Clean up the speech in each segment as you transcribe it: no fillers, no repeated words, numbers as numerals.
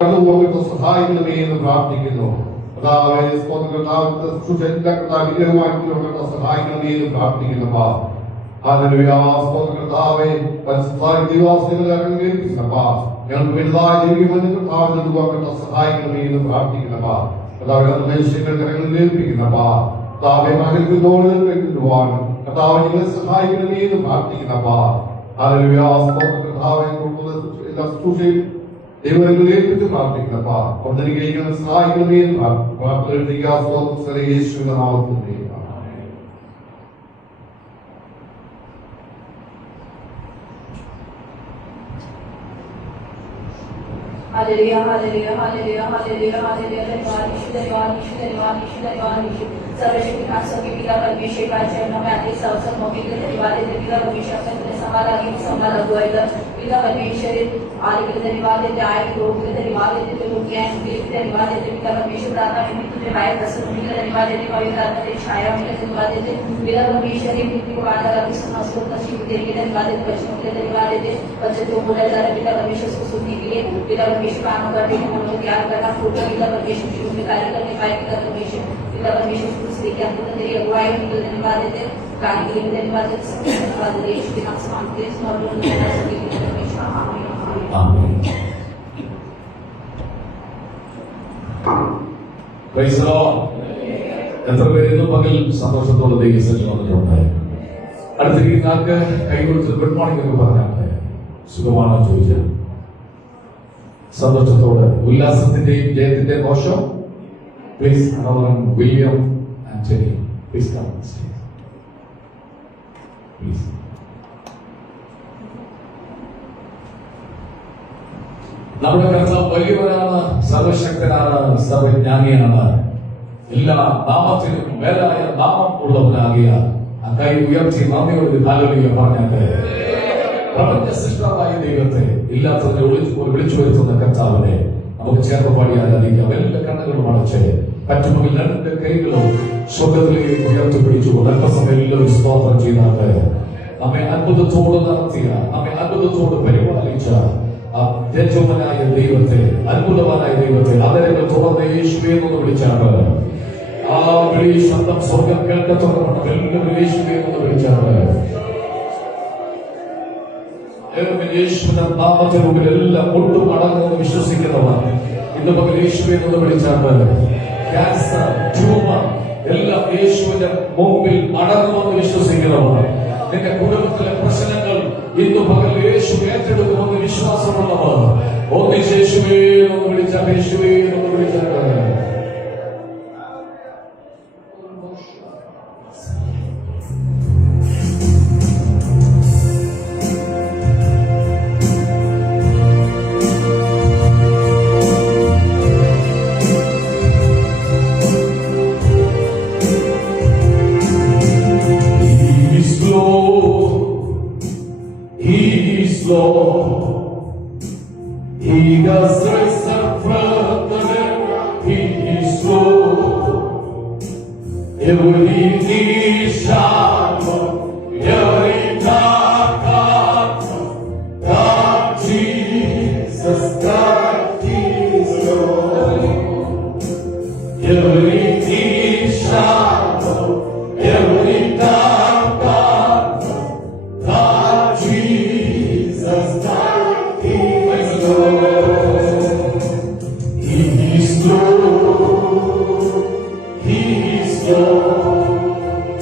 സഹായിക്കണമേ എന്ന് പ്രാർത്ഥിക്കുന്നു. സഹായിക്കണമേ എന്ന് പ്രാർത്ഥിക്കുന്നു. ഞങ്ങൾക്ക് വലുതായ ജീവിതമെന്ന് കർത്താവിനെ സഹായിക്കണമേ എന്ന് പ്രാർത്ഥിക്കുന്നപ്പാ. കർത്താവിനെ ഏൽപ്പിക്കുന്നപ്പാ. കർത്താവെ മകൾക്കുന്നോട് കർത്താവ് നിങ്ങളെ സഹായിക്കണമേ എന്ന് പ്രാർത്ഥിക്കുന്നപ്പാ. കർത്താവെ എല്ലാ ശുശ്രൂഷയും ദൈവങ്ങളെ ഏൽപ്പിച്ച് പ്രാർത്ഥിക്കുന്നപ്പാ. ഒന്നിരിക്കുന്ന സഹായിക്കണമേ എന്ന് പ്രാർത്ഥന യേശുവിന്റെ നാമത്തിൽ. Hallelujah, hallelujah, hallelujah, hallelujah, hallelujah. सर्वशक्तिमान सबके पिता परमेश्वर का चरणों में आते अवसर मौके के धन्यवाद देते पिता परमेश्वर अपने संभाला की संभाला हुआ इधर पिता परमेश्वर आदि के धन्यवाद देते आए लोग के धन्यवाद देते लोग ज्ञान के धन्यवाद देते पिता परमेश्वर प्रार्थना में तुझे भाई प्रसन्न के धन्यवाद देते पवित्र आत्मा तेरी छाया में धन्यवाद देते पिता परमेश्वर की पृथ्वी को आधार की समस्त नसीब देने के धन्यवाद देते बच्चों के धन्यवाद देते बच्चे तो बोला जा रहा पिता परमेश्वर को सुनने के लिए पिता परमेश्वर काम करने के मन को त्याग करना फोटो पिता परमेश्वर शुरू में कार्य करने पाए पिता परमेश्वर देखिए आपको तेरी अगुवाई में धन्यवाद देते कार्य के लिए धन्यवाद देते धन्यवाद देश के नाम से मांगते हैं और आमीन। Praise the Lord. എത്ര പേര് ഇന്ന് പകൽ സന്തോഷത്തോടെ ദൈവസന്നിധിയിൽ വന്നിട്ടുണ്ട്? അടുത്തിരിക്കുന്ന ആൾക്ക് കൈ കൊടുത്ത് ഗുഡ് മോർണിംഗ് എന്ന് പറഞ്ഞാൽ സുഖമാണോ ചോദിച്ചാൽ സന്തോഷത്തോടെ ഉല്ലാസത്തിന്റെയും ജയത്തിന്റെ കോശം. Please William Antony please come please. നമ്മുടെ കർത്താവ് വലിയവനാണ്, സർവശക്തനാണ്, സർവജ്ഞാനിയാണ്, എല്ലാ നാമത്തിനും മേലായ നാമം ഉള്ളവനാകിയ ആ കൈ ഉയർത്തി നന്ദിയോട് ഹല്ലേലൂയ പറഞ്ഞാട്ടെ. പ്രപഞ്ച സൃഷ്ടാവായ ദൈവത്തെ ഇല്ലാത്തതിനെ വിളിച്ചു വരുത്തുന്ന കർത്താവിനെ നമുക്ക് ചേർന്ന് പാടി ആരാധിക്കാം. എല്ലാ കണ്ണുകളും അടച്ച് പറ്റുമെങ്കിൽ രണ്ട് കൈകളും സ്വർഗത്തിലേക്ക് ഉയർത്തി പിടിച്ചുകൊണ്ട് അല്പസമയം എല്ലാവരും സ്തോത്രം ചെയ്താട്ട് നമ്മെ അത്ഭുതത്തോട് നടത്തിയ, നമ്മെ അത്ഭുതത്തോട് പരിപാലിച്ച ആ യജമാനായ ദൈവത്തെ, അത്ഭുതവാനായ ദൈവത്തെ അവരെ തുറന്ന് യേശുവേ എന്ന് വിളിച്ചാണ്. ആ വിളി ശബ്ദം സ്വർഗം കേൾക്കത്തോടെ എല്ലാവരും യേശുവേ എന്ന് വിളിച്ചാണ്. യേശുവിന്റെ നാമത്തിന് മുമ്പിൽ എല്ലാം ഒട്ടും അടങ്ങുമെന്ന് വിശ്വസിക്കുന്നവർ ഇന്ന് പകൽ യേശുവേ എന്ന് വിളിച്ചാണ്. ക്യാൻസർ, ട്യൂമർ എല്ലാം യേശുവിന്റെ മുമ്പിൽ അടങ്ങുമെന്ന് വിശ്വസിക്കുന്നവർ, നിന്റെ കുടുംബത്തിലെ പ്രശ്നങ്ങൾ ഇന്ന് പകൽ യേശു ഏറ്റെടുക്കുമെന്ന് വിശ്വാസമുള്ളവർ ഒന്നിച്ച് യേശുവേ എന്ന് വിളിച്ചാൽ യേശുവേ എന്ന് വിളിച്ചാൽ He does rise up from the dead. He is Lord. Every knee shall bow, every tongue that Jesus Christ is Lord. Every knee shall bow, every tongue that Jesus Christ is Lord. He is Lord. He is Lord.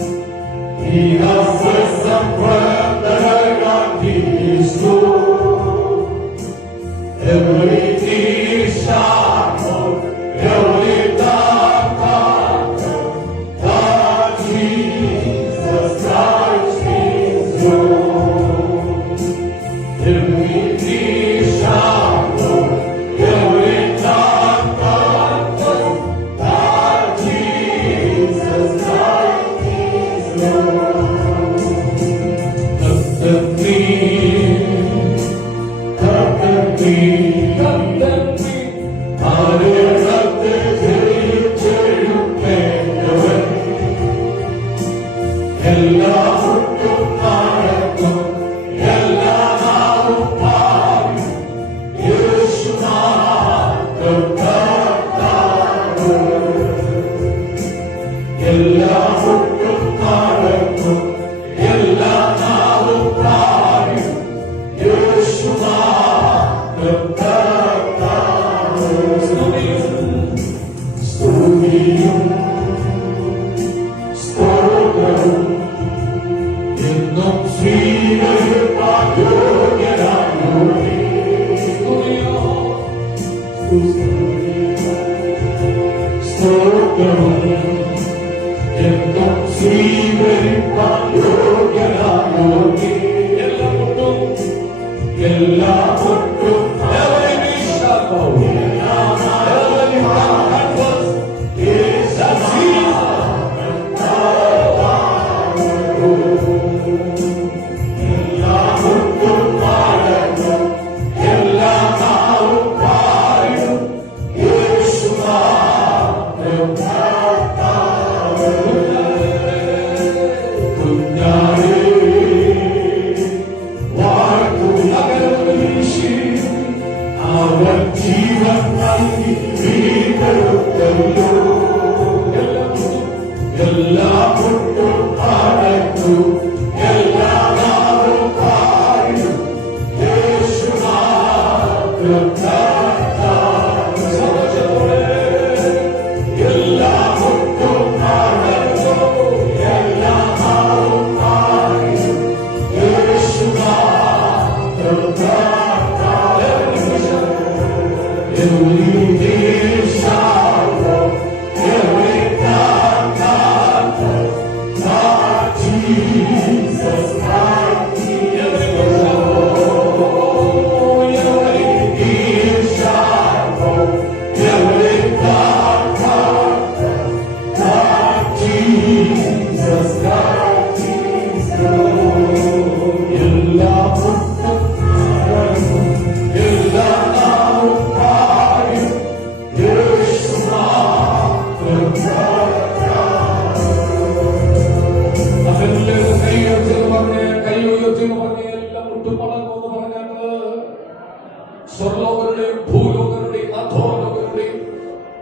സ്വർലോകരുടെയും ഭൂലോകരുടെയും അധോലോകരുടെയും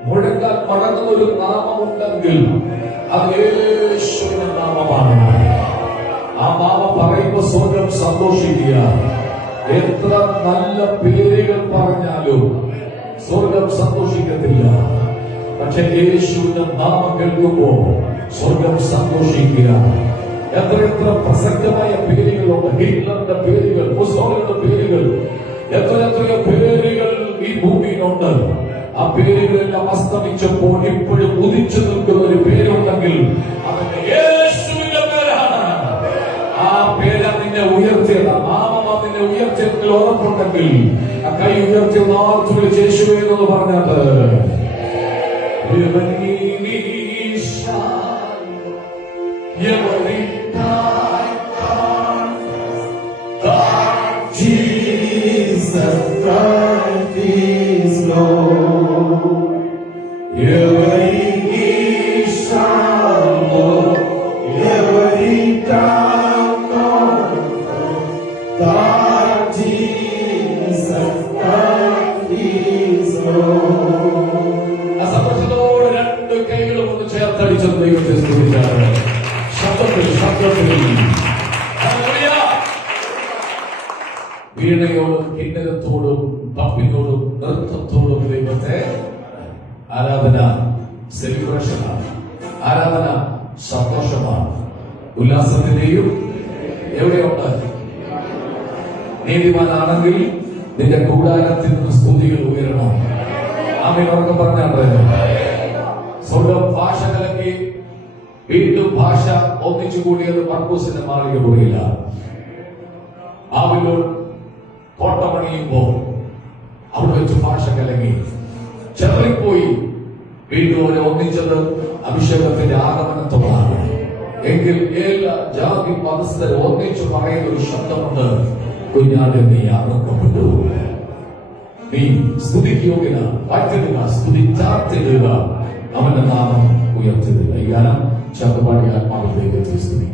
മുഴങ്ങാൻ മടങ്ങുന്ന ഒരു നാമമുണ്ടെങ്കിൽ അത് യേശുവിന്റെ നാമമാണ്. ആ നാമം പറയുമ്പോൾ സ്വർഗം സന്തോഷിക്കുക. എത്ര നല്ല പേരുകൾ പറഞ്ഞാലും സ്വർഗം സന്തോഷിക്കത്തില്ല. പക്ഷെ യേശുവിന്റെ നാമം കേൾക്കുമ്പോൾ സ്വർഗം സന്തോഷിക്കുക. എത്ര പ്രസക്തമായ പേരുകളുണ്ട്. ഹിറ്റ്ലറിന്റെ പേരുകൾ, മുസോളിനിയുടെ പേരുകൾ, എത്രയോ പേരുകൾ ഈ ഭൂമിയിലുണ്ട്. ആ പേരുകളെല്ലാം അസ്തമിച്ചപ്പോൾ ഇപ്പോഴും ഉദിച്ചു നിൽക്കുന്ന ഒരു പേരുണ്ടെങ്കിൽ അതിന്റെ യേശുവിന്റെ പേരാണ്. ആ പേര് നിന്നെ ഉയർത്തിയത്, നാമം നിന്നെ ഉയർത്തിയതിൽ ഉറപ്പുണ്ടെങ്കിൽ ആ കൈ ഉയർത്തി നാർത്തു വിളിച്ച് യേശുവേ എന്ന് പറഞ്ഞത് Jesus Christ is Lord. Every knee shall bow, every tongue confess that Jesus Christ is Lord. ആ സന്തോഷത്തോടെ രണ്ട് കൈകളും ഒന്ന് ചേർത്തടിച്ച ദൈവത്തെ സ്തുതിച്ചാണ്. ശബ്ദത്തിൽ വീണയോടും കിന്നരത്തോടും തപ്പിനോടും നൃത്തത്തോടും ദൈവത്തെ ആരാധന സെലിബ്രേഷനാണ്. ആരാധന സന്തോഷമാണ്. ഉല്ലാസത്തിന്റെയും എവിടെയുണ്ട്? നീതിമാനാണെങ്കിൽ നിന്റെ കൂടാരത്തിൽ നിന്ന് സ്തുതികൾ ഉയരണം. ആമേൻ. ഉറക്കം പറഞ്ഞാണ്. സ്വന്തം ഭാഷ കലക്കി വീണ്ടും ഭാഷ ഒന്നിച്ചു കൂടിയത് മർക്കൂസിന്റെ മാളിക മുറിയില്ല. ബാബിലോൺ കോട്ടമണിയുമ്പോൾ അവിടെ വെച്ച് ഭാഷ കലങ്ങി ചെറിപ്പോയി. വീണ്ടും അവരെ ഒന്നിച്ചത് അഭിഷേകത്തിന്റെ ആഗമനത്തോടാണ്. എങ്കിൽ എല്ലാ ജാതി മതസ്ഥരെ ഒന്നിച്ചു പറയുന്ന ഒരു ശബ്ദമുണ്ട്: കുഞ്ഞാതെ നീ അറുക്കപ്പെട്ടു, നീ സ്തുതിക്കുക, വാഴ്ത്തിടുക, സ്തുതിച്ചാർത്തിടുക, അവന്റെ നാമം ഉയർത്തിടുക. ഈ ഗാനം ശബ്ദപാടി ആത്മാവിൽ ദൈവത്തെ സ്തുതിക്കുക.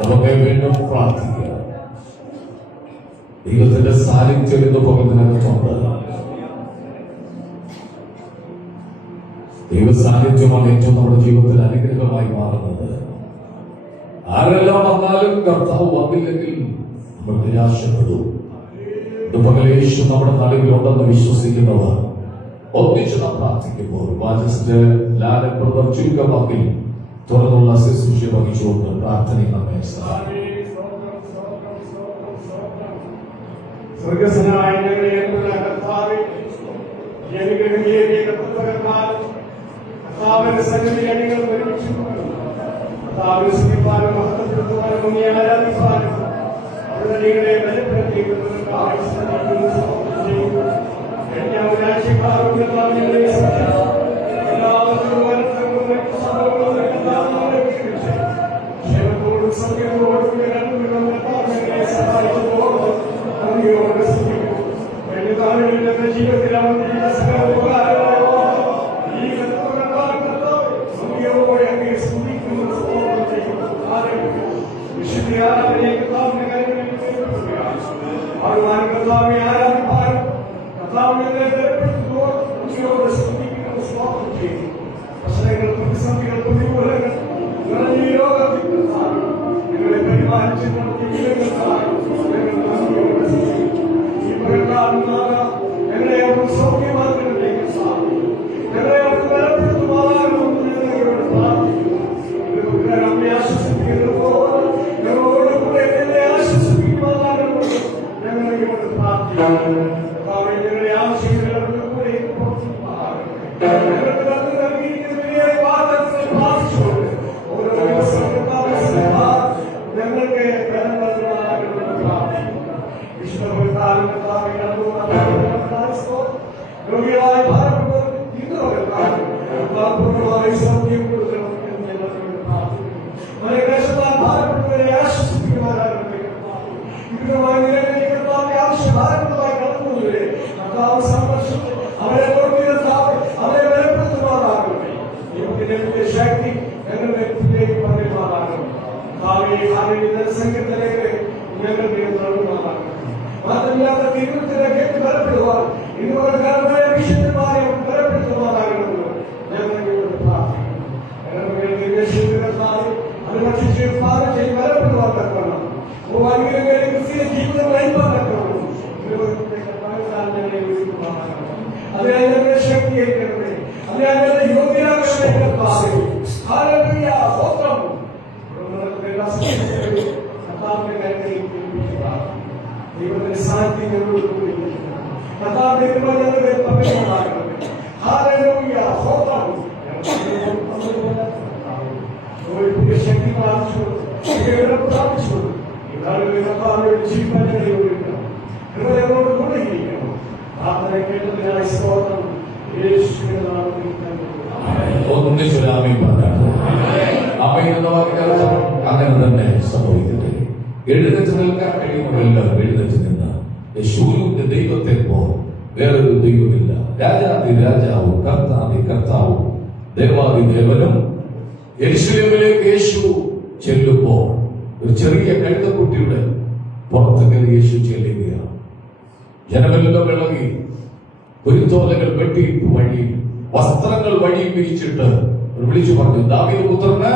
നമുക്ക് വീണ്ടും പ്രാർത്ഥിക്കാം. ദൈവത്തിന്റെ സാന്നിധ്യം എന്ന് പറയുന്നതിനകത്തുണ്ട്. ദൈവ സാന്നിധ്യമാണ് ഏറ്റവും നമ്മുടെ ജീവിതത്തിൽ അനുഗ്രഹമായി മാറുന്നത്. ആരെല്ലാം വന്നാലും കർത്താവ് വന്നില്ലെങ്കിൽ നമ്മൾ നിരാശപ്പെടും. പകലേശു നമ്മുടെ നടുവിലുണ്ടെന്ന് വിശ്വസിക്കുന്നവർ ഒന്നിച്ച് നാം പ്രാർത്ഥിക്കുമ്പോൾ വാചസ്ന്റെ ലാലപ്രദം ചുരുക്കമാക്കി തുറന്നുള്ള ശുശ്രൂഷ വഹിച്ചുകൊണ്ട് പ്രാർത്ഥനയിൽ നമ്മെ സഹായിക്കും. സ്വർഗസ്വനായ ഞങ്ങളുടെ കർത്താവേ, അനുഗ്രഹമേറിയ പുത്രന്മാർ കർത്താവിന്റെ സന്നിധിയിൽ അണികൾ ഒരുമിച്ച് കർത്താവിനെ സ്തുതിപ്പാനും മഹത്വപ്പെടുത്തുവാനും ഭൂമിയെ ആരാധിപ്പാനും അവരുടെ അടികളെ ബലപ്പെടുത്തിയിരിക്കുന്നതിന് കഴിഞ്ഞ ഒരാഴ്ചക്കാരും ഞങ്ങളെ എല്ലാവർക്കും ക്ഷേമത്തോടും സൗഖ്യത്തോടും ജീവിതത്തിൽ പ്രതിസന്ധികൾ പ്രതികൂലങ്ങൾ നിങ്ങളെ പരിപാലിച്ച് ഞങ്ങളെ അവർ സൗഖ്യമാർഗത്തിലേക്ക് സാധിക്കും. ഞങ്ങളെ അവർ ബലപ്പെടുത്തുമാറാകുമെന്ന് ഞങ്ങളോട് പ്രാർത്ഥിക്കുന്നു. നമ്മെ ആശ്വസിപ്പിക്കുന്നത് പോലെ ഞങ്ങളോട് കൂടെ എന്നെ ആശ്വസിപ്പിക്കുമാറാകുമെന്ന് ഞങ്ങളോട് പ്രാർത്ഥിക്കുന്നു. ഞങ്ങളുടെ ആവശ്യങ്ങളുടെ കൂടെ ഞങ്ങൾക്ക് നൽകിയിരിക്കുന്ന വലിയ വാദങ്ങൾ പ്രാർത്ഥിച്ചുകൊണ്ട് ഓരോ ദിവസവും ഞങ്ങൾക്ക് ബലം നൽകുമാറാകുമെന്ന് പ്രാർത്ഥിക്കുന്നു. രോഗികളായ ഭാരപ്പെട്ടവർ പൂർണ്ണമായി സൗഖ്യം കൊടുക്കണമെന്ന് ഞങ്ങൾ പ്രാർത്ഥിക്കുന്നു. ഭാരപ്പെട്ടവരെ ആശ്വസിപ്പിക്കുവാനാണ് വിവിധമായ നിലകളിൽ കർത്താവിന്റെ ആവശ്യം ഭാരപ്പെട്ടതായി കടന്നുകൊണ്ടേ കർത്താവ് സംരക്ഷിച്ച് അവരെ അവരെ ബലപ്പെടുത്തുവാനാകട്ടെ. ദൈവത്തിന്റെ ശക്തി ഞങ്ങളുടെ വ്യക്തിയിലേക്ക് പകരുവാനാകട്ടെ. ജനസംഖ്യത്തിലേക്ക് ഞങ്ങൾ നൽകുന്നതാണ്. മാത്രമില്ലാത്ത ദൈവത്തിന്റെ കേട്ട് ബലപ്പെടുവാൻ ഇതുപോലെ കാലമായ വിശുദ്ധന്മാരെ ബലപ്പെടുത്തുവാനാകണമെന്ന് ഞങ്ങൾ പ്രാർത്ഥിക്കുന്നു. അത് ഭക്ഷിച്ച് പാകം ചെയ്ത് ബലപ്പെടുവാൻ തക്കണം. ക്രിസ്തീയ ജീവിതമായി ദൈവത്തിന്റെ സാന്നിധ്യം ഞങ്ങളോട് കൂടിയിരിക്കുന്നു. കർത്താവിന്റെ കൃപ ഞങ്ങളുടെ പക്കലുണ്ടാകണമേ. ഹല്ലേലൂയ. സ്തോത്രം. ഒരു പുതിയ ശക്തി പ്രാപിച്ചു ജീവിക്കാൻ കഴിയുകയാണ്. കൃപ ഞങ്ങളോട് കൂടിയിരിക്കണം. പ്രാർത്ഥന കേട്ടതിനായി സ്തോത്രം. യേശുവിന്റെ നാമത്തിൽ തന്നെ. ഒന്നിച്ചൊരാമയും പറഞ്ഞാണ് അമ്മയെന്ന വാക്കിനർത്ഥം അങ്ങനെ തന്നെ സംഭവിക്കട്ടെ. എഴുന്നേറ്റ് നിൽക്കാൻ കഴിയുന്നവരെല്ലാം എഴുന്നേറ്റ് നിന്ന് യേശുവിന്റെ ദൈവത്തെ പോ വേറൊരു ദൈവമില്ല. രാജാതി രാജാവും കർത്താതി കർത്താവും ദേവാതി ദേവനും. യെരൂശലേമിലേക്ക് യേശു ചെല്ലുമ്പോൾ ഒരു ചെറിയ കഴുതക്കുട്ടിയുടെ പുറത്ത് കയറി യേശു ചെല്ലുകയാണ്. ജനമെല്ലാം ഇളകി, കുരുത്തോലകൾ വെട്ടിയിട്ട് വഴിയിൽ, വസ്ത്രങ്ങൾ വഴിയിൽ പിരിച്ചിട്ട് വിളിച്ചു പറഞ്ഞു, ദാവീദ് പുത്രന്.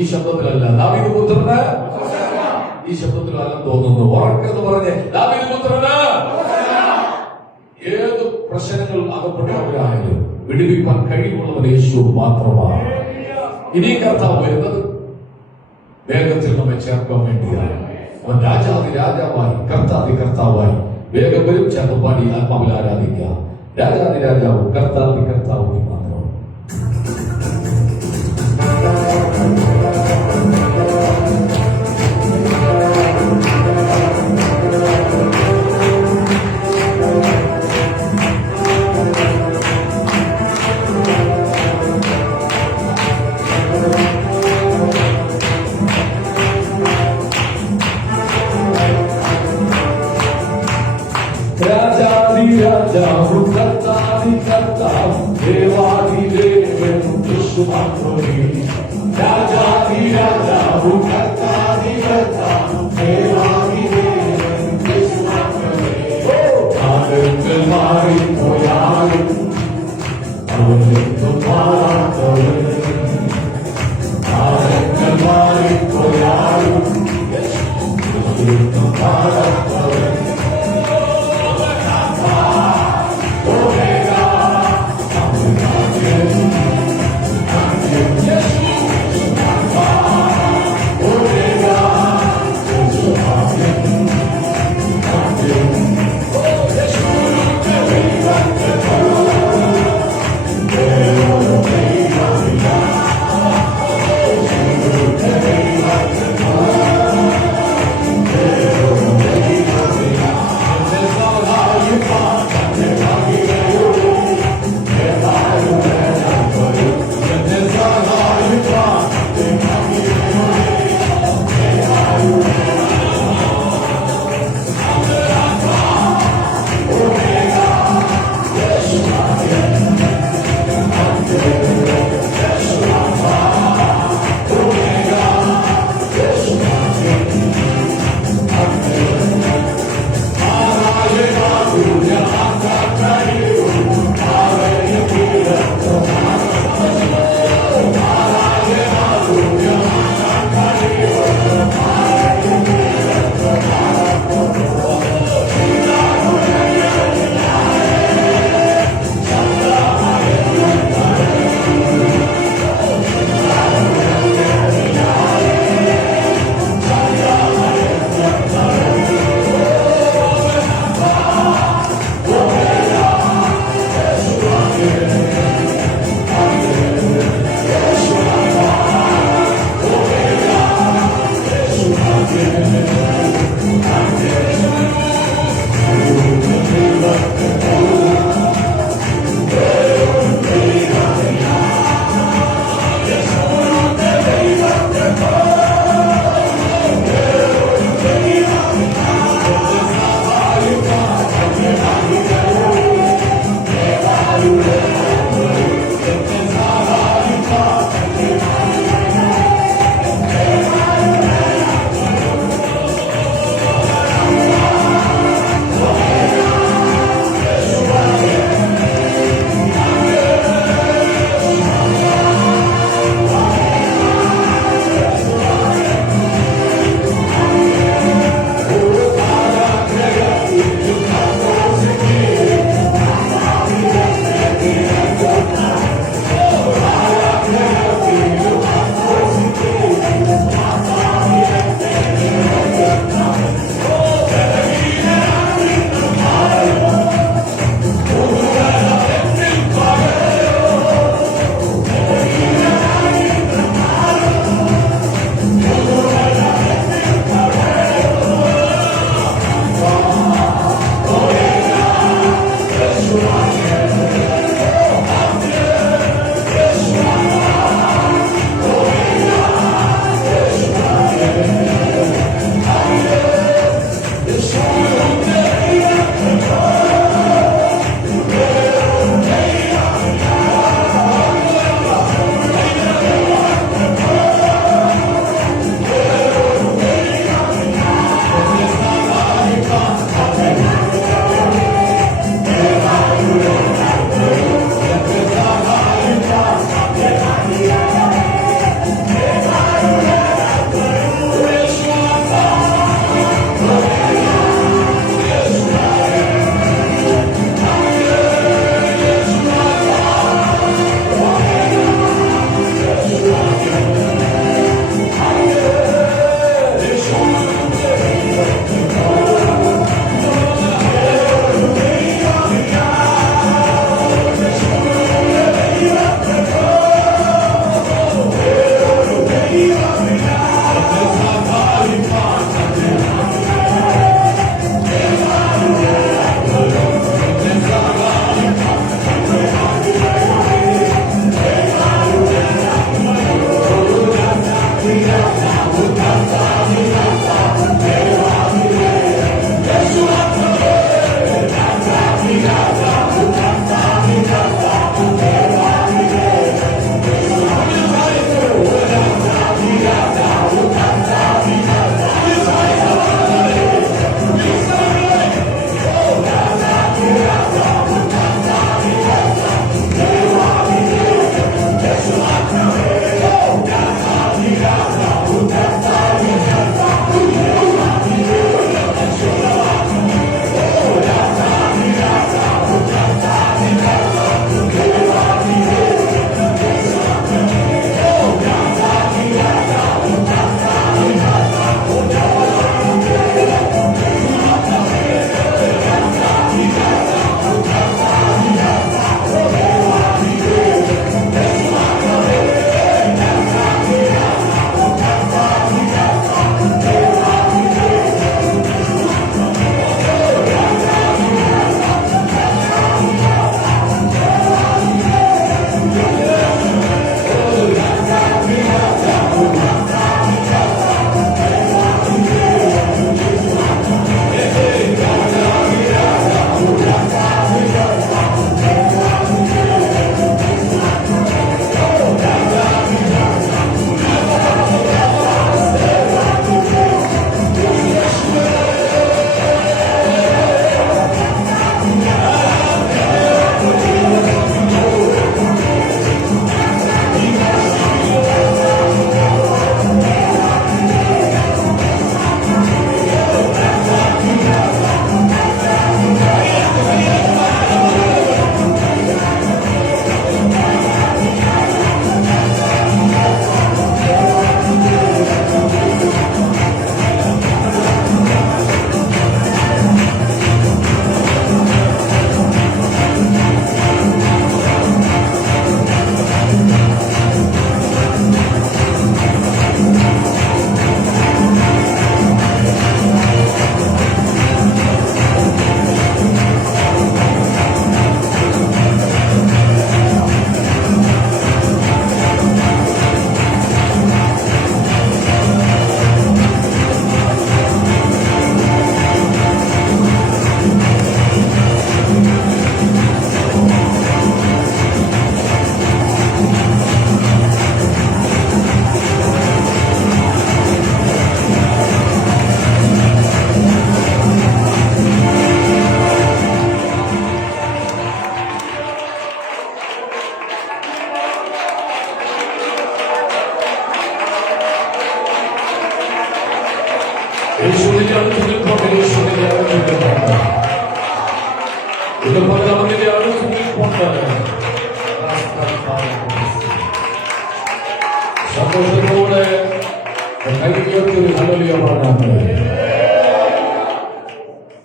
ഈ ശബ്ദത്തിലല്ല, ദാവീദ് പുത്രന്. ഈ ശബ്ദത്തിലല്ല തോന്നുന്നു. ഉറക്കെന്ന് പറഞ്ഞ് ദാവീദ് പുത്രന്. ഏത് പ്രശ്നങ്ങൾ അകപ്പെട്ടവരായാലും വിടുവിക്കാൻ കഴിവുള്ളവൻ യേശു മാത്രമാണ്. ഇനി കർത്താവ് വരുന്നത് വേഗത്തിൽ നമ്മെ ചേർക്കാൻ വേണ്ടിയാണ്. അവൻ രാജാതി രാജാവായി കർത്താതി കർത്താവായി വേഗം വരും. ചേർന്ന് പാടി ആത്മാവിൽ ആരാധിക്കുക. രാജാതി രാജാവും കർത്താതി കർത്താവും മാത്രം. രാജാതി രാജാവും കർത്താതി കർത്താവും ദേവാതി ദേവനും യേശു മാത്രമേ. രാജാതി രാജാവും കർത്താതി കർത്താവും ദേവാതി യേശു മാത്രമേ. കാലങ്ങൾ മാറിപ്പോയാലും അവനൊന്നും മാറാത്തവൻ. കാലങ്ങൾ മാറിപ്പോയാലും അവനൊന്നും മാറാത്തവൻ.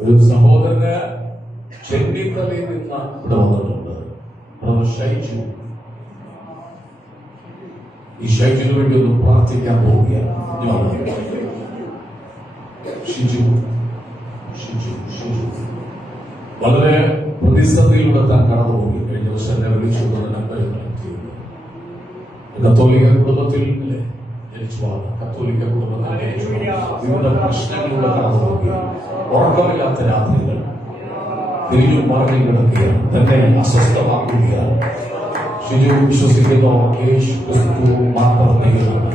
ഒരു സഹോദരന് ചെന്നിത്തലയിൽ നിന്ന് ഇവിടെ വന്നിട്ടുണ്ട്. ബ്രദർ ഷൈജു. ഈ ഷൈജുവിന് വേണ്ടി ഒന്ന് പ്രാർത്ഥിക്കാൻ പോവുകയാണ്. ഷിജു വളരെ പ്രതിസന്ധിയിലൂടെ താൻ കടന്നുപോയി. കഴിഞ്ഞ ദിവസം എന്നെ വിളിച്ചു നമ്പർ കത്തോലിക്ക കുടുംബത്തിൽ ജനിച്ചു വളർന്ന കത്തോലിക്ക കുടുംബത്തിൽ വിവിധ പ്രശ്നങ്ങളിലൂടെ കടന്നുപോയി. ഉറക്കമില്ലാത്ത രാത്രികൾ തിരിഞ്ഞു മറഞ്ഞു കിടക്കുകയാണ്, തന്നെ അസ്വസ്ഥമാക്കുകയാണ്. ഷിജു വിശ്വസിക്കുന്ന യേശു ക്രിസ്തു മാത്രം ദൈവമാണ്,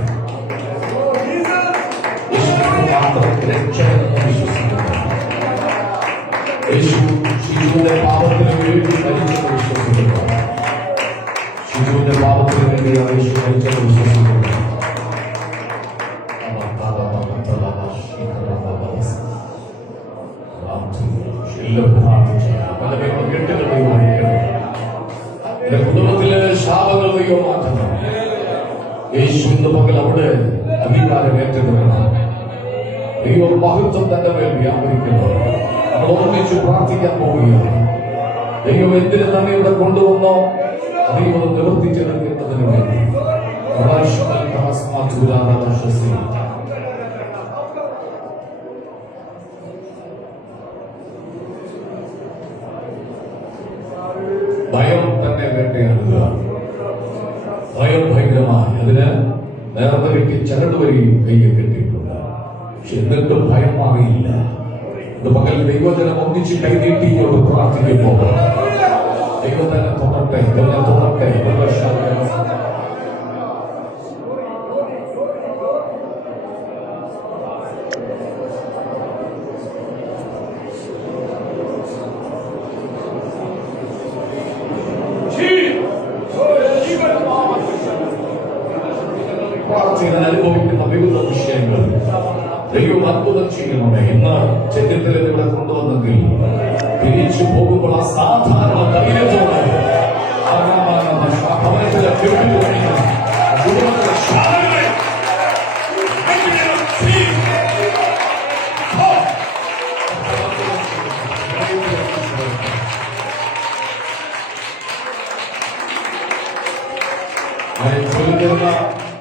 മാത്രം രക്ഷകനെന്ന് വിശ്വസിക്കുന്നു. യേശു ഷിജുവിന്റെ പാപത്തിന് വേണ്ടി മരിച്ചെന്ന് വിശ്വസിക്കുന്നു. ഷിജുവിന്റെ പാപത്തിന് വേണ്ടി യേശു മരിച്ചെന്ന് വിശ്വസിക്കുന്നു. എന്റെ കുടുംബത്തിലെ ശാപങ്ങൾ ദൈവം മാറ്റണം. യേശു ഇന്ന് പകൽ അവിടെ അധികാരം ഏറ്റെടുക്കണം. ദൈവം മഹത്വം തന്റെ മേൽ വ്യാപരിക്കുന്നു. നമ്മൾ ഒന്നിച്ച് പ്രാർത്ഥിക്കാൻ പോവുകയാണ്. ദൈവം എന്തിന് തന്നെ ഇവിടെ കൊണ്ടുവന്നോ ദൈവം നിവർത്തിച്ചെടുക്കുന്നതിന് വേണ്ടി ഭയം തന്നെ വേട്ടയാടുക. ഭയം ഭയങ്കരമായി. അതിന് നേർന്ന് കെട്ടി ചരട് വരെയും കയ്യിൽ കെട്ടിയിട്ടുണ്ട്. പക്ഷെ എന്നിട്ടും ഭയം മാറിയില്ല. ഇത് പകൽ ദൈവജനം ഒന്നിച്ച് കൈനീട്ടിയോട് പ്രാർത്ഥിക്കുമ്പോൾ ദൈവം തന്നെ തൊടട്ടെ, തന്നെ തൊടട്ടെ. പ്രാർത്ഥന അനുഭവിക്കുന്ന വിവിധ വിഷയങ്ങൾ ദൈവം അത്ഭുതം ചെയ്യണമേ. ഇന്ന് ചെന്നിത്തല ഇവിടെ കൊണ്ടുവന്നെങ്കിൽ തിരിച്ചു പോകുമ്പോൾ ആ സാധാരണ ധൈര്യത്തോടെ ഭവനത്തിലെ കുടുംബത്തിലെ ശാലകളെ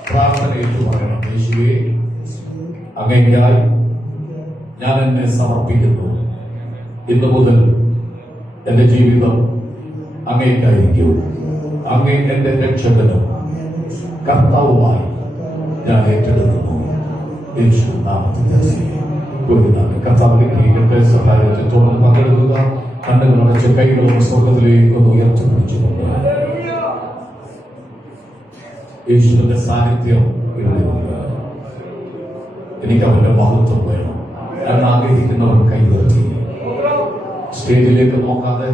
പ്രാർത്ഥന ഏറ്റുപറയണം. യേശുവേ, അങ്ങേയ്ക്കായി ഞാൻ എന്നെ സമർപ്പിക്കുന്നു. ഇന്നു മുതൽ എന്റെ ജീവിതം അങ്ങേയ്ക്കായിരിക്കും. അങ്ങേ എന്റെ രക്ഷകനും കർത്താവുമായി ഞാൻ ഏറ്റെടുക്കുന്നു. യേശു നാമത്തിൽ കർത്താവിനെ സഹായത്തിൽ തുടർന്ന് പങ്കെടുക്കുക. കണ്ണുകൾ അടച്ച് കൈകളും സ്വർഗത്തിലേക്കൊന്ന് ഉയർത്തിപ്പിടിച്ചുകൊണ്ട് യേശുവിന്റെ സാന്നിധ്യം ഇവിടെയുണ്ട്. എനിക്ക് അവന്റെ മഹത്വം വേണം. ഞാൻ ആഗ്രഹിക്കുന്നവർ കൈവരുത്തി സ്റ്റേജിലേക്ക് നോക്കാതെ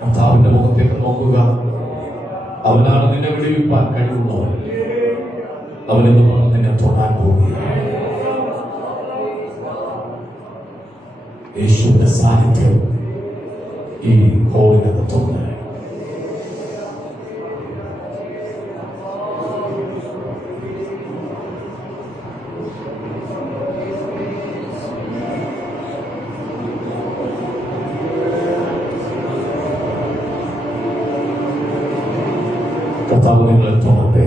കർത്താവിന്റെ മുഖത്തേക്ക് നോക്കുക. അവനാണ് നിന്നെ വിടുവിപ്പാൻ കഴിവുള്ളവൻ. അവനെന്ന് പറഞ്ഞ് നിന്നെ തൊടാൻ പോവുകയാണ്. യേശുവിന്റെ സാന്നിധ്യം ഈ ഹോളിനകത്തുണ്ട്. കർത്താവ് നിങ്ങളെ തോന്നട്ടെ.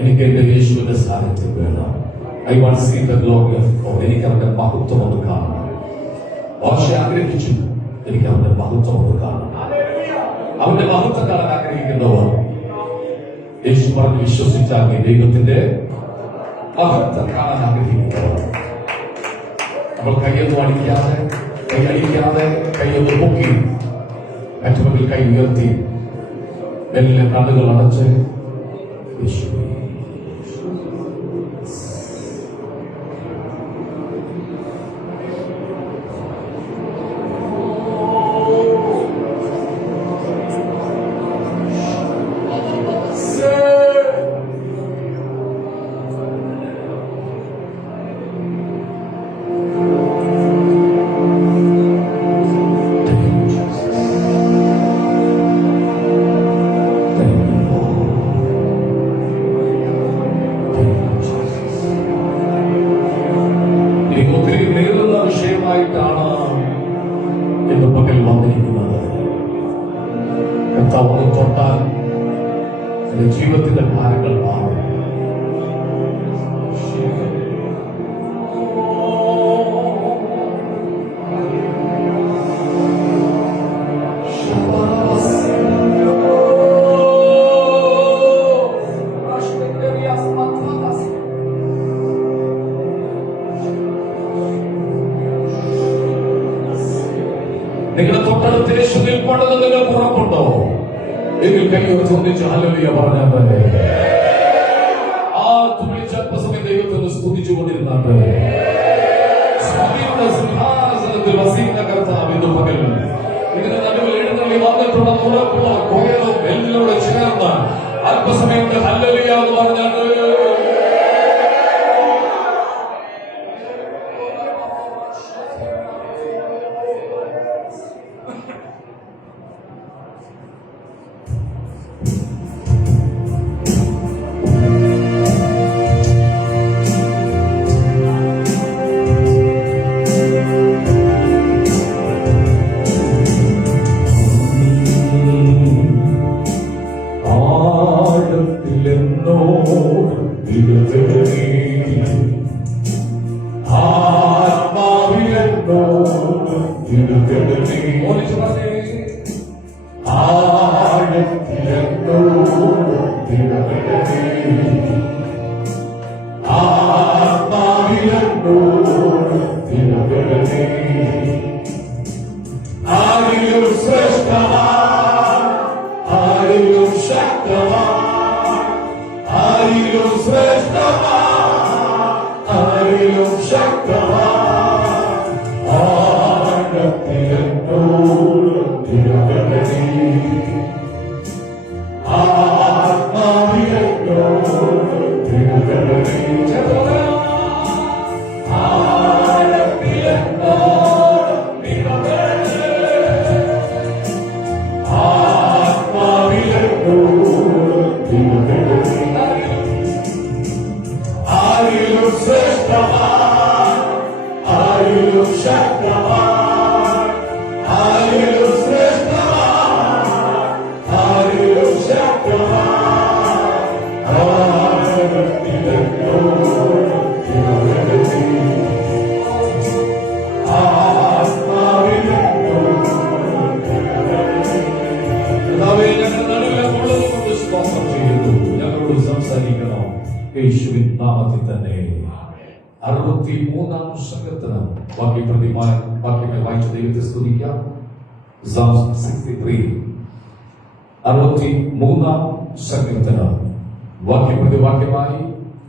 എനിക്ക് എന്റെ യേശുവിന്റെ സാന്നിധ്യം വേണം. I want see the glory of God. എനിക്ക് അവന്റെ മഹത്വം ഒന്ന് കാണണം. ഭാഷ ആഗ്രഹിച്ചു. എനിക്ക് അവന്റെ മഹത്വം ഒന്ന് കാണണം. അവന്റെ മഹത്വം കാണാൻ ആഗ്രഹിക്കുന്നവർ യേശു പറഞ്ഞ് വിശ്വസിച്ചാൽ ദൈവത്തിന്റെ മഹത്വം കാണാൻ ആഗ്രഹിക്കുന്നവർ നമ്മൾ കൈയൊന്നും അടിക്കാതെ, കൈ അടിക്കാതെ, കൈയൊന്ന് പൊക്കി മറ്റുമുമ്പിൽ കൈ ഉയർത്തി എല്ലാ കണ്ണുകൾ അടച്ച് യേശുവേ ഒന്ന് തൊട്ടാൽ എന്റെ ജീവിതത്തിന്റെ ഭാരങ്ങൾ മാറും. നിങ്ങളുടെ തൊട്ടടുത്ത് യേശു നിൽപ്പുണ്ടെന്ന് നിങ്ങൾക്ക് ഉറപ്പുണ്ടോ? എങ്കിൽ കൈയൊത്ത് ഒന്നിച്ച് ഹല്ലേലൂയ പറഞ്ഞാൽ തന്നെ ആർക്കും വിളിച്ച് അല്പസമയം ദൈവത്തെ ഒന്ന് സ്തുതിച്ചുകൊണ്ടിരുന്നാട്ട് സ്വാമിയുടെ സിംഹാസനത്തിൽ വസിക്കുന്ന കർത്താവ് ഇന്ന് പകൽ ഇതിന് നടുവിൽ എഴുന്നള്ളി വന്നിട്ടുണ്ടെന്ന് ഉറപ്പുള്ള കോയലും എല്ലോട് ചേർന്ന് അല്പസമയം ഹല്ലേലൂയ എന്ന് പറഞ്ഞാട്ട് യേശുവിൻ നാമത്തിൽ തന്നെ 63-ാം സംഘത്തിന് വാക്യങ്ങൾ വായിച്ച ദൈവത്തെ സ്തുതിക്കാം. 63-ാം സംഘത്തിന് വാക്യമായി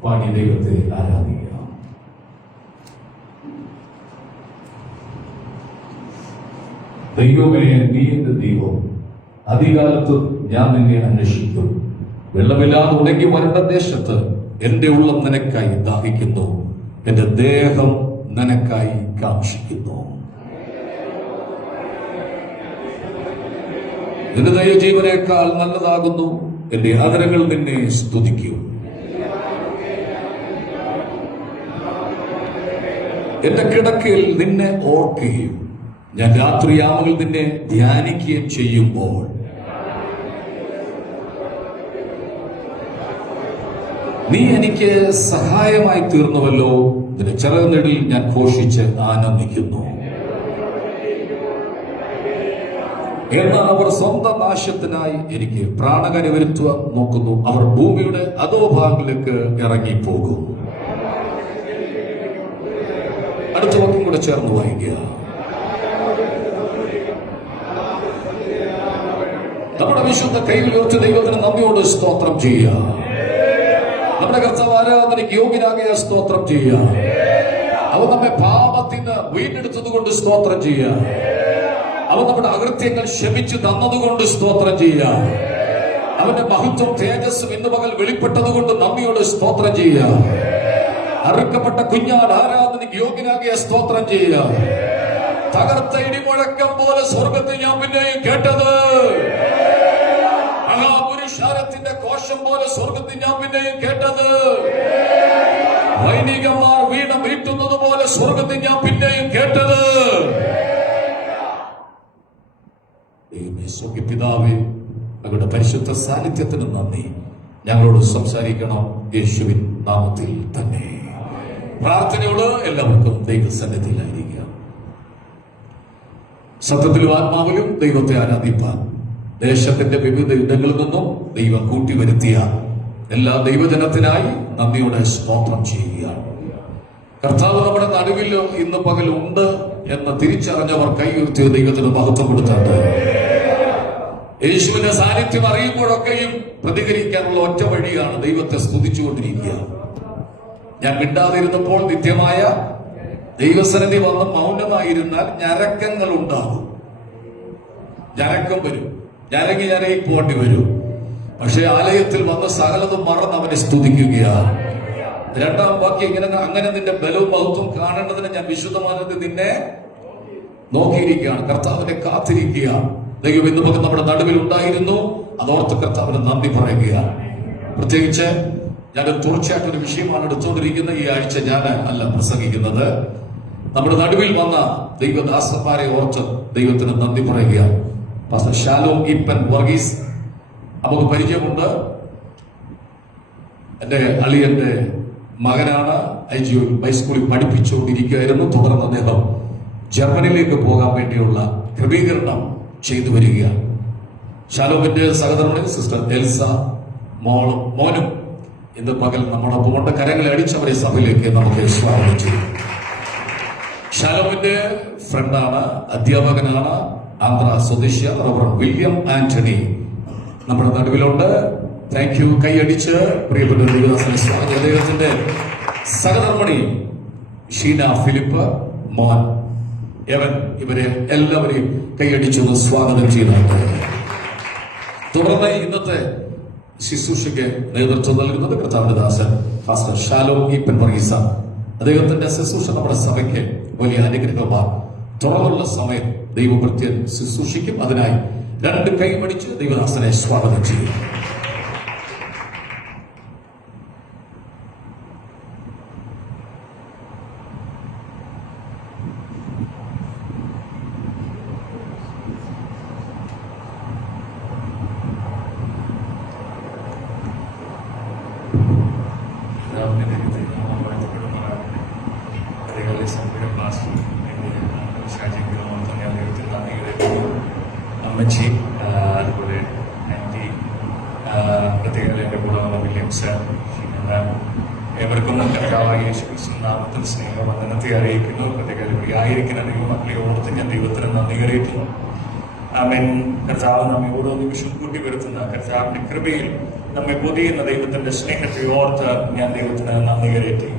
പാടി ദൈവത്തെ ആരാധിക്കാം. ദൈവമേ, നീ എന്റെ ദൈവം, അധികാലത്ത് ഞാൻ നിന്നെ അന്വേഷിക്കും. വെള്ളമില്ലാതെ ഉണങ്ങി വരേണ്ട ദേശത്ത് എന്റെ ഉള്ളം നിനക്കായി ദാഹിക്കുന്നു, എന്റെ ദേഹം നിനക്കായി കാക്ഷിക്കുന്നു. നിന്റെ ദയ ജീവനേക്കാൾ നല്ലതാകുന്നു, എന്റെ ആദരങ്ങൾ നിന്നെ സ്തുതിക്കും. എന്റെ കിടക്കയിൽ നിന്നെ ഓർക്കുകയും ഞാൻ രാത്രിയാമകൾ നിന്നെ ധ്യാനിക്കുകയും ചെയ്യുമ്പോൾ നീ എനിക്ക് സഹായമായി തീർന്നുവല്ലോ. നിന്റെ ചിറകുനടിയിൽ ഞാൻ ഘോഷിച്ച് ആനന്ദിക്കുന്നു. എന്നാൽ അവർ സ്വന്തം നാശത്തിനായി എനിക്ക് പ്രാണകര വരുത്തുവാൻ നോക്കുന്നു. അവർ ഭൂമിയുടെ അധോഭാഗങ്ങളിലേക്ക് ഇറങ്ങിപ്പോകും. അടുത്ത വാക്യം കൂടെ ചേർന്ന് വായിക്കുക. നമ്മുടെ വിശുദ്ധ കൈകൾ ഉയർത്തി ദൈവത്തിന് നന്ദിയോട് സ്തോത്രം ചെയ്യുക. നമ്മുടെ കർത്താവ് ആരാധനയ്ക്ക് യോഗ്യനാകിയ സ്തോത്രം ചെയ്യുക. അവൻ നമ്മെ പാപത്തിന് വീണ്ടെടുത്തത് കൊണ്ട് സ്തോത്രം ചെയ്യുക. അവൻ നമ്മുടെ അകൃത്യങ്ങൾ ക്ഷമിച്ചു തന്നതുകൊണ്ട് സ്തോത്രം ചെയ്യുക. അവന്റെ മഹത്വം തേജസ്സും ഇന്ന് പകൽ വെളിപ്പെട്ടത് കൊണ്ട് നന്ദിയോട് സ്തോത്രം ചെയ്യുക. അറുക്കപ്പെട്ട കുഞ്ഞാൽ ആരാധനയ്ക്ക് യോഗ്യനാകിയ സ്തോത്രം ചെയ്യുക. തകർത്ത ഇടിമുഴക്കം പോലെ സ്വർഗത്തിൽ ഞാൻ പിന്നെയും കേട്ടത്, മഹാപുരുഷാരത്തിന്റെ കോശം പോലെ സ്വർഗത്തിൽ ഞാൻ പിന്നെയും കേട്ടത്, വൈദികന്മാർ വീണ വീട്ടുന്നത് പോലെ സ്വർഗത്തിൽ ഞാൻ പിന്നെയും കേട്ടത്. പിതാവേ, അവരുടെ പരിശുദ്ധ സാന്നിധ്യത്തിന് നന്ദി. ഞങ്ങളോട് സംസാരിക്കണം യേശുവിൻ നാമത്തിൽ തന്നെ. പ്രാർത്ഥനയോട് എല്ലാവർക്കും ദൈവസന്നിധിയിലായിരിക്കുക. സത്യത്തിലും ആത്മാവിലും ദൈവത്തെ ആരാധിപ്പാൻ ദേശത്തിന്റെ വിവിധ ഇടങ്ങളിൽ നിന്നും ദൈവം കൂട്ടിവരുത്തിയ എല്ലാ ദൈവജനത്തിനായി നന്ദിയോടെ സ്തോത്രം ചെയ്യുക. കർത്താവ് നമ്മുടെ നടുവിൽ ഇന്ന് പകൽ ഉണ്ട് എന്ന് തിരിച്ചറിഞ്ഞവർ കൈയുയർത്തിയ ദൈവത്തിന് മഹത്വം കൊടുത്താണ്ട് യേശുവിന്റെ സാന്നിധ്യം അറിയുമ്പോഴൊക്കെയും പ്രതികരിക്കാനുള്ള ഒറ്റ വഴിയാണ് ദൈവത്തെ സ്തുതിച്ചുകൊണ്ടിരിക്കുക. ഞാൻ മിണ്ടാതിരുന്നപ്പോൾ നിത്യമായ ദൈവസന്നിധി വന്ന് മൗനമായിരുന്നാൽ ഞരക്കങ്ങൾ ഉണ്ടാകും. ഞരക്കം വരും, ഞരങ്ങി പോണ്ടി വരും. പക്ഷെ ആലയത്തിൽ വന്ന് സകലതും മറന്ന് അവനെ സ്തുതിക്കുകയാണ്. രണ്ടാം വാക്യം അങ്ങനെ നിന്റെ ബലവും മഹത്വം കാണേണ്ടതിന് ഞാൻ വിശുദ്ധമാനത്തിൽ നിന്നെ നോക്കിയിരിക്കുകയാണ്. കർത്താവിനെ കാത്തിരിക്കുക. ദൈവം ഇന്ന് പകൽ നമ്മുടെ നടുവിൽ ഉണ്ടായിരുന്നു. അതോർത്ത് കർത്താവിന് നന്ദി പറയുകയാണ്. പ്രത്യേകിച്ച് ഞാനൊരു തുടർച്ചയായിട്ടൊരു വിഷയമാണ് എടുത്തുകൊണ്ടിരിക്കുന്നത്. ഈ ആഴ്ച ഞാൻ അല്ല പ്രസംഗിക്കുന്നത്. നമ്മുടെ നടുവിൽ വന്ന ദൈവദാസന്മാരെ ഓർത്ത് ദൈവത്തിന് നന്ദി പറയുകയാണ്. പാസ്റ്റർ ഷാലോം ഈപ്പൻ വർഗീസ് നമുക്ക് പരിചയമുണ്ട്. എന്റെ അളിയന്റെ മകനാണ്. IGU ഹൈസ്കൂളിൽ പഠിപ്പിച്ചുകൊണ്ടിരിക്കുകയായിരുന്നു. തുടർന്ന് അദ്ദേഹം ജർമ്മനിയിലേക്ക് പോകാൻ വേണ്ടിയുള്ള ക്രമീകരണം ചെയ്തു വരികയാണ്. ഷാലോമിന്റെ സഹധർമ്മണി സിസ്റ്റർ എൽസ മോനും ഇന്ന് പകൽ നമ്മളൊപ്പം കൊണ്ട് കരങ്ങളെ അടിച്ചവരെ സഭയിലേക്ക് നമുക്ക് സ്വാഗതം ചെയ്യും. ഷാലോമിന്റെ ഫ്രണ്ടാണ്, അധ്യാപകനാണ്, ആന്ധ്ര സ്വദേശിയ റവറൻഡ് വില്യം ആന്റണി നമ്മുടെ നടുവിലുണ്ട്. Thank you. കൈയടിച്ച് പ്രിയപ്പെട്ട ദൈവദാസനെ സ്വാഗതം. അദ്ദേഹത്തിന്റെ സഹധർമ്മണി ഷീന ഫിലിപ്പ്, മോൻ എവൻ, ഇവരെ എല്ലാവരെയും കൈയടിച്ചൊന്ന് സ്വാഗതം ചെയ്യുന്നുണ്ട്. തുടർന്ന് ഇന്നത്തെ ശുശ്രൂഷയ്ക്ക് നേതൃത്വം നൽകുന്നത് കർത്താവിന്റെ ദാസൻ പാസ്റ്റർ ഷാലോം ഈപ്പൻ വർഗീസ. അദ്ദേഹത്തിന്റെ ശുശ്രൂഷ നമ്മുടെ സഭയ്ക്ക് വലിയ അനുഗ്രഹമാണ്. തുറന്നുള്ള സമയം ദൈവഭൃത്യൻ ശുശ്രൂഷിക്കും. അതിനായി രണ്ട് കൈമടിച്ച് ദൈവദാസനെ സ്വാഗതം ചെയ്യും. അമ്മച്ചി, അതുപോലെ ആൻറ്റി, പ്രത്യേകം എൻ്റെ കൂടെ വന്ന വില്യം സാർ, ഏവർക്കും കർത്താവായ യേശുക്രിസ്തു നാമത്തിൽ സ്നേഹവന്ദനത്തെ അറിയിക്കുന്നു. പ്രത്യേകം ഇവിടെ ആയിരിക്കുന്ന ദൈവമക്കളെ ഓർത്ത് ഞാൻ ദൈവത്തിന് നന്ദി കരയിക്കുന്നു. ആമേൻ. കർത്താവ് നമ്മെ ഓരോ നിമിഷം കൂട്ടി വരുത്തുന്ന കർത്താവിന്റെ കൃപയിൽ നമ്മെ പൊതിയുന്ന ദൈവത്തിന്റെ സ്നേഹത്തെ ഓർത്ത് ഞാൻ ദൈവത്തിന് നന്ദി കരയിക്കുന്നു.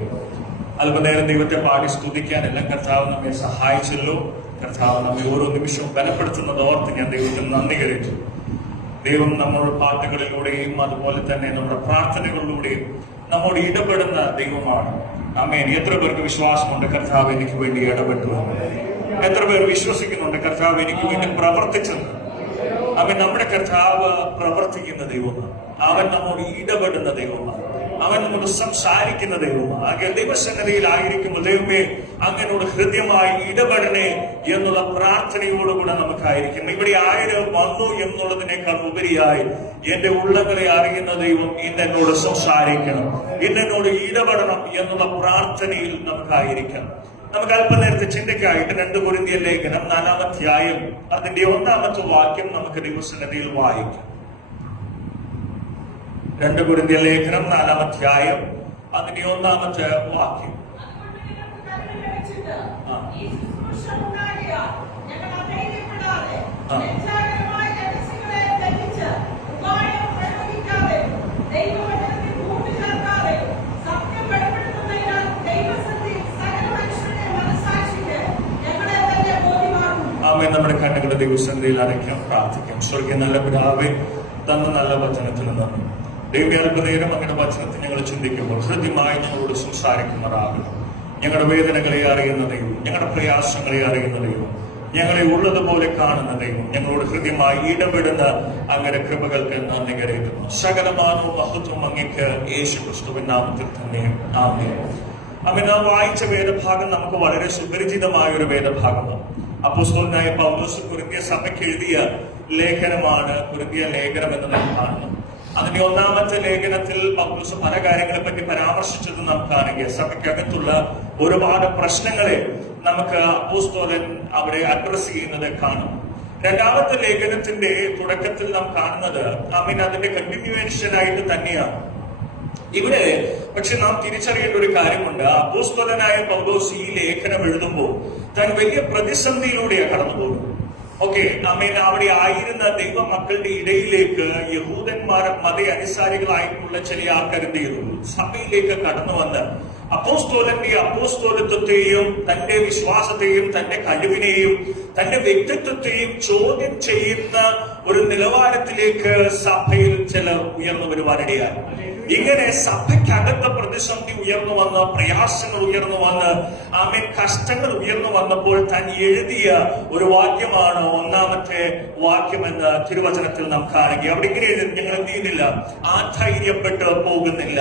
അല്പനേരം ദൈവത്തെ പാടി സ്തുതിക്കാനെല്ലാം കർത്താവ് നമ്മെ സഹായിച്ചല്ലോ. കർത്താവ് നമ്മെ ഓരോ നിമിഷവും ബലപ്പെടുത്തുന്നത് ഓർത്ത് ഞാൻ ദൈവത്തിന് നന്ദി കരയിച്ചു. ദൈവം നമ്മുടെ പാട്ടുകളിലൂടെയും അതുപോലെ തന്നെ നമ്മുടെ പ്രാർത്ഥനകളിലൂടെയും നമ്മോട് ഇടപെടുന്ന ദൈവമാണ്. ആമേൻ. എത്ര പേർക്ക് വിശ്വാസമുണ്ട് കർത്താവ് എനിക്ക് വേണ്ടി ഇടപെട്ടു? എത്ര പേർ വിശ്വസിക്കുന്നുണ്ട് കർത്താവ് എനിക്ക് വേണ്ടി പ്രവർത്തിച്ചെന്ന്? അവൻ നമ്മുടെ കർത്താവ് പ്രവർത്തിക്കുന്ന ദൈവമാണ്. അവൻ നമ്മോട് ഇടപെടുന്ന ദൈവമാണ്. അവൻ നമ്മോട് സംസാരിക്കുന്ന ദൈവമാണ്. അങ്ങനെ ദൈവസന്നിധിയിലായിരിക്കുമ്പോൾ ദൈവമേ അങ്ങനോട് ഹൃദ്യമായി ഇടപെടണേ എന്നുള്ള പ്രാർത്ഥനയോടുകൂടെ നമുക്കായിരിക്കും. ഇവിടെ ആയിരം വന്നു എന്നുള്ളതിനേക്കാൾ ഉപരിയായി എന്റെ ഉള്ളങ്ങളെ അറിയുന്ന ദൈവം ഇന്നെന്നോട് സംസാരിക്കണം, ഇന്നെന്നോട് ഇടപെടണം എന്നുള്ള പ്രാർത്ഥനയിൽ നമുക്കായിരിക്കാം. നമുക്ക് അല്പനേരത്തെ ചിന്തയ്ക്കായിട്ട് 2 കൊരിന്ത്യർ ലേഖനം 4-ാം അധ്യായം അതിന്റെ 1-ാമത്തെ വാക്യം നമുക്ക് ദൈവസന്നിധിയിൽ വായിക്കാം. 2 കൊരിന്ത്യർ ലേഖനം 4-ാം അധ്യായം അതിന്റെ 1-ാമത്തെ വാക്യം. ആമേൻ. നമ്മുടെ കണ്ണുകളുടെ ദൈവസന്നിധിയിൽ അടയ്ക്കാം, പ്രാർത്ഥിക്കാം. സ്വർഗീയ നല്ല പിതാവേ, തന്ന നല്ല വചനത്തിന് നന്ദി. ദൈവം അല്പനേരം അങ്ങനെ വചനത്തിൽ ഞങ്ങൾ ചിന്തിക്കുമ്പോൾ ഹൃദ്യമായി ഞങ്ങളോട് സംസാരിക്കുന്നവരാകണം. ഞങ്ങളുടെ വേദനകളെ അറിയുന്ന ദൈവം, ഞങ്ങളുടെ പ്രയാസങ്ങളെ അറിയുന്ന ദൈവം, ഞങ്ങളെ ഉള്ളതുപോലെ കാണുന്ന ദൈവം, ഞങ്ങളോട് ഹൃദ്യമായി ഇടപെടുന്ന അങ്ങനെ കൃപകൾക്ക് നന്ദി കരയുന്നു. സകലമാനവും മഹത്വം അങ്ങേക്ക് യേശുക്രിസ്തുവിൻ നാമത്തിൽ തന്നെ ആമേൻ. അവൻ നാം വായിച്ച വേദഭാഗം നമുക്ക് വളരെ സുപരിചിതമായ ഒരു വേദഭാഗമാണ്. അപ്പോസ്തലനായ പൗലോസ് കൊരിന്ത്യ സഭയ്ക്ക് എഴുതിയ ലേഖനമാണ് കൊരിന്ത്യർ ലേഖനം എന്ന് നാം കാണുന്നു. അതിന്റെ 1-ാമത്തെ ലേഖനത്തിൽ പൗലോസ് പല കാര്യങ്ങളെ പറ്റി പരാമർശിച്ചത് നാം കാണുക. സഭയ്ക്കകത്തുള്ള ഒരുപാട് പ്രശ്നങ്ങളെ നമുക്ക് അപ്പോസ്തലൻ അവിടെ അഡ്രസ് ചെയ്യുന്നത് കാണും. 2-ാമത്തെ ലേഖനത്തിന്റെ തുടക്കത്തിൽ നാം കാണുന്നത് അതിന്റെ കണ്ടിന്യൂവേഷൻ ആയിട്ട് തന്നെയാണ് ഇവിടെ. പക്ഷെ നാം തിരിച്ചറിയേണ്ട ഒരു കാര്യമുണ്ട്. അപ്പോസ്തലനായ പൗലോസ് ഈ ലേഖനം എഴുതുമ്പോൾ താൻ വലിയ പ്രതിസന്ധിയിലൂടെയാണ് കടന്നുപോകുന്നത്. ഓക്കെ, അവിടെ ആയിരുന്ന ദൈവമക്കളുടെ ഇടയിലേക്ക് യഹൂദന്മാർ മത അനുസാരികളായിട്ടുള്ള ചില ആൾക്കാർ എന്ത് ചെയ്തു, സഭയിലേക്ക് കടന്നു വന്ന് അപ്പോസ്തലന്റെ അപ്പോസ്തലത്വത്തെയും തന്റെ വിശ്വാസത്തെയും തന്റെ കഴിവിനെയും തന്റെ വ്യക്തിത്വത്തെയും ചോദ്യം ചെയ്യുന്ന ഒരു നിലവാരത്തിലേക്ക് സഭയിൽ ചിലർ ഉയർന്നു വരുവാനിടയായി. ഇങ്ങനെ സഭയ്ക്കകത്ത പ്രതിസന്ധി ഉയർന്നു വന്ന്, പ്രയാസങ്ങൾ ഉയർന്നു വന്ന്, കഷ്ടങ്ങൾ ഉയർന്നു വന്നപ്പോൾ താൻ എഴുതിയ ഒരു വാക്യമാണ് 1-ാമത്തെ വാക്യമെന്ന് തിരുവചനത്തിൽ നാം കാണുക. അവിടെ ഇങ്ങനെ ഞങ്ങൾ എന്ത് ചെയ്യുന്നില്ല, ആധൈര്യപ്പെട്ട് പോകുന്നില്ല.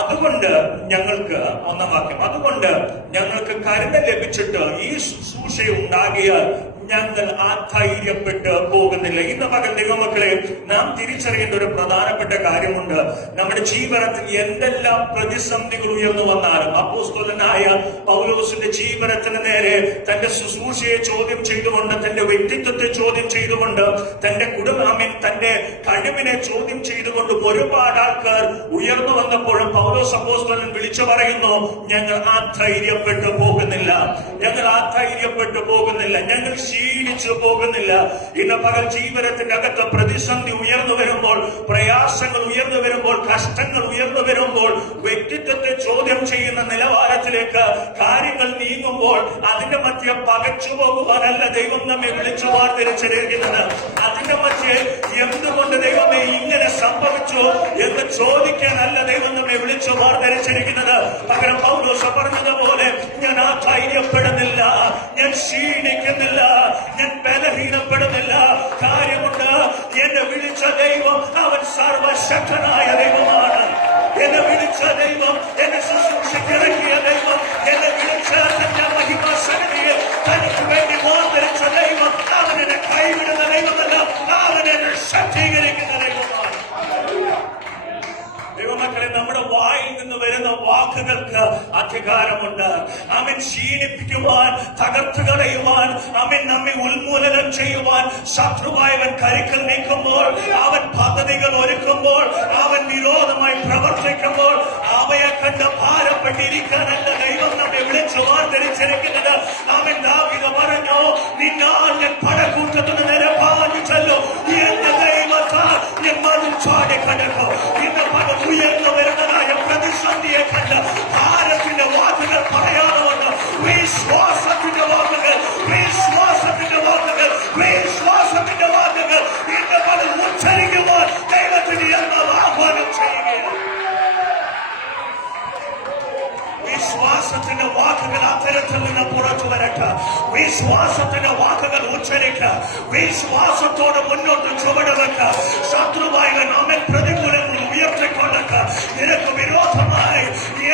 അതുകൊണ്ട് ഞങ്ങൾക്ക് 1-ാം വാക്യം, അതുകൊണ്ട് ഞങ്ങൾക്ക് കരുണ ലഭിച്ചിട്ട് ഈ ശുശ്രൂഷ ഉണ്ടാകിയാൽ ഞങ്ങൾ ആധൈര്യപ്പെട്ട് പോകുന്നില്ല. ഇന്ന് പകൽ ദൈവമക്കളെ നാം തിരിച്ചറിയേണ്ട ഒരു പ്രധാനപ്പെട്ട കാര്യമുണ്ട്. നമ്മുടെ ജീവിതത്തിൽ എന്തെല്ലാം പ്രതിസന്ധികൾ ഉയർന്നു വന്നാലും അപ്പോസ്തലനായ പൗലോസിന്റെ ജീവിതത്തിന് നേരെ തന്റെ ശുശ്രൂഷയെ ചോദ്യം ചെയ്തുകൊണ്ട്, തന്റെ വ്യക്തിത്വത്തെ ചോദ്യം ചെയ്തുകൊണ്ട്, തന്റെ തന്റെ കഴിവിനെ ചോദ്യം ചെയ്തുകൊണ്ട് ഒരുപാട് ആൾക്കാർ ഉയർന്നു വന്നപ്പോഴും പൗലോസ് അപ്പോസ്തലൻ വിളിച്ചു പറയുന്നു, ഞങ്ങൾ ആധൈര്യപ്പെട്ടു പോകുന്നില്ല, ഞങ്ങൾ ആധൈര്യപ്പെട്ടു പോകുന്നില്ല, ഞങ്ങൾ ക്ഷീണിച്ചു പോകുന്നില്ല. ഇന്ന് പകൽ ജീവിതത്തിന്റെ അകത്ത് പ്രതിസന്ധി ഉയർന്നു വരുമ്പോൾ, പ്രയാസങ്ങൾ ഉയർന്നു വരുമ്പോൾ, കഷ്ടങ്ങൾ ഉയർന്നു വരുമ്പോൾ, വ്യക്തിത്വത്തെ ചോദ്യം ചെയ്യുന്ന നിലവാരത്തിലേക്ക് കാര്യങ്ങൾ നീങ്ങുമ്പോൾ അതിന്റെ മധ്യ പകച്ചു പോകുവാനല്ല ദൈവം നമ്മെ വിളിച്ചു വാർത്തിരിച്ചിരിക്കുന്നത്. അതിന്റെ മധ്യേ എന്തുകൊണ്ട് ദൈവമേ ഇങ്ങനെ സംഭവിച്ചു എന്ന് ചോദിക്കാനല്ല ദൈവം നമ്മെ വിളിച്ചു വാർത്തിരിച്ചിരിക്കുന്നത്. പകരം പൗലോസ് പറഞ്ഞതുപോലെ ഞാൻ ആധൈര്യപ്പെടുന്നില്ല, ഞാൻ ക്ഷീണിക്കുന്നില്ല, ഞാൻ ബലഹീനപ്പെടുന്നില്ല. കാര്യമുണ്ട്, എന്നെ വിളിച്ച ദൈവം അവൻ സർവശക്തനായ ദൈവമാണ്. എന്നെ വിളിച്ച ദൈവം, എന്നെ ശുശ്രൂഷയ്ക്കിറക്കിയ ദൈവം, എന്നെ വിളിച്ച തന്റെ മഹിമാസന്നിധിയിൽ തനിക്ക് വേണ്ടി വാർത്തരിച്ച ദൈവം, അവൻ എന്നെ കൈവിടുന്ന ദൈവമല്ല, അവൻ എന്നെ ശക്തീകരിക്കുന്ന ദൈവമാണ്. ദൈവമക്കളെ, നമ്മുടെ വായിൽ നിന്ന് വരുന്ന വാക്കുകൾക്ക് അധികാരമുണ്ട്. ക്ഷീണിപ്പിക്കുവാൻ, തകർത്ത് കളയുവാൻ, നമ്മെ ഉന്മൂലനം ചെയ്യുവാൻ ശത്രുവായവൻ കരുക്കൾ നീക്കുമ്പോൾ, അവൻ പദ്ധതികൾ ഒരുക്കുമ്പോൾ, അവൻ വിരോധമായി പ്രവർത്തിക്കുമ്പോൾ അവയെ കണ്ട് ഭാരപ്പെട്ടിരിക്കാനല്ല ദൈവം നമ്മെ വിളിച്ചു വാർത്തരിച്ചിരിക്കുന്നത്. ദാവീദ് പറഞ്ഞു, നിന്നാൽ ഞാൻ പടക്കൂട്ടത്തിന് നേരെ പാഞ്ഞു ചെല്ലും, എന്റെ ദൈവത്താൽ ഞാൻ മതിൽ ചാടി കടക്കും. ഇന്ന് പല ഉയർന്നു വരുന്നതായ പ്രതിസന്ധിയെ കണ്ട് ഭാരത്തിന്റെ വാക്കുകൾ പറയാതെ വന്ന് വിശ്വാസത്തിന്റെ വാക്കുകൾ, വിശ്വാസത്തിന്റെ വാക്കുകൾ, വിശ്വാസത്തിന്റെ വാക്കുകൾ ഇന്ന് പല ഉച്ചരിക്കുമ്പോൾ ദൈവത്തിന് എന്ന ആഹ്വാനം ചെയ്യുകയാണ്. വിശ്വാസത്തിന്റെ വാക്കുകൾ അത്തരത്തിൽ നിന്ന് പുറത്തു വരട്ടെ. വിശ്വാസത്തിന്റെ വാക്കുകൾ ഉച്ചരിക്ക, വിശ്വാസത്തോടെ മുന്നോട്ട് ചുവടുവെക്ക. ശത്രുവായവൻ നമ്മെ പ്രതികൂലങ്ങൾ ഉയർത്തിക്കൊണ്ടൊക്കെ നിനക്ക് വിരോധമായി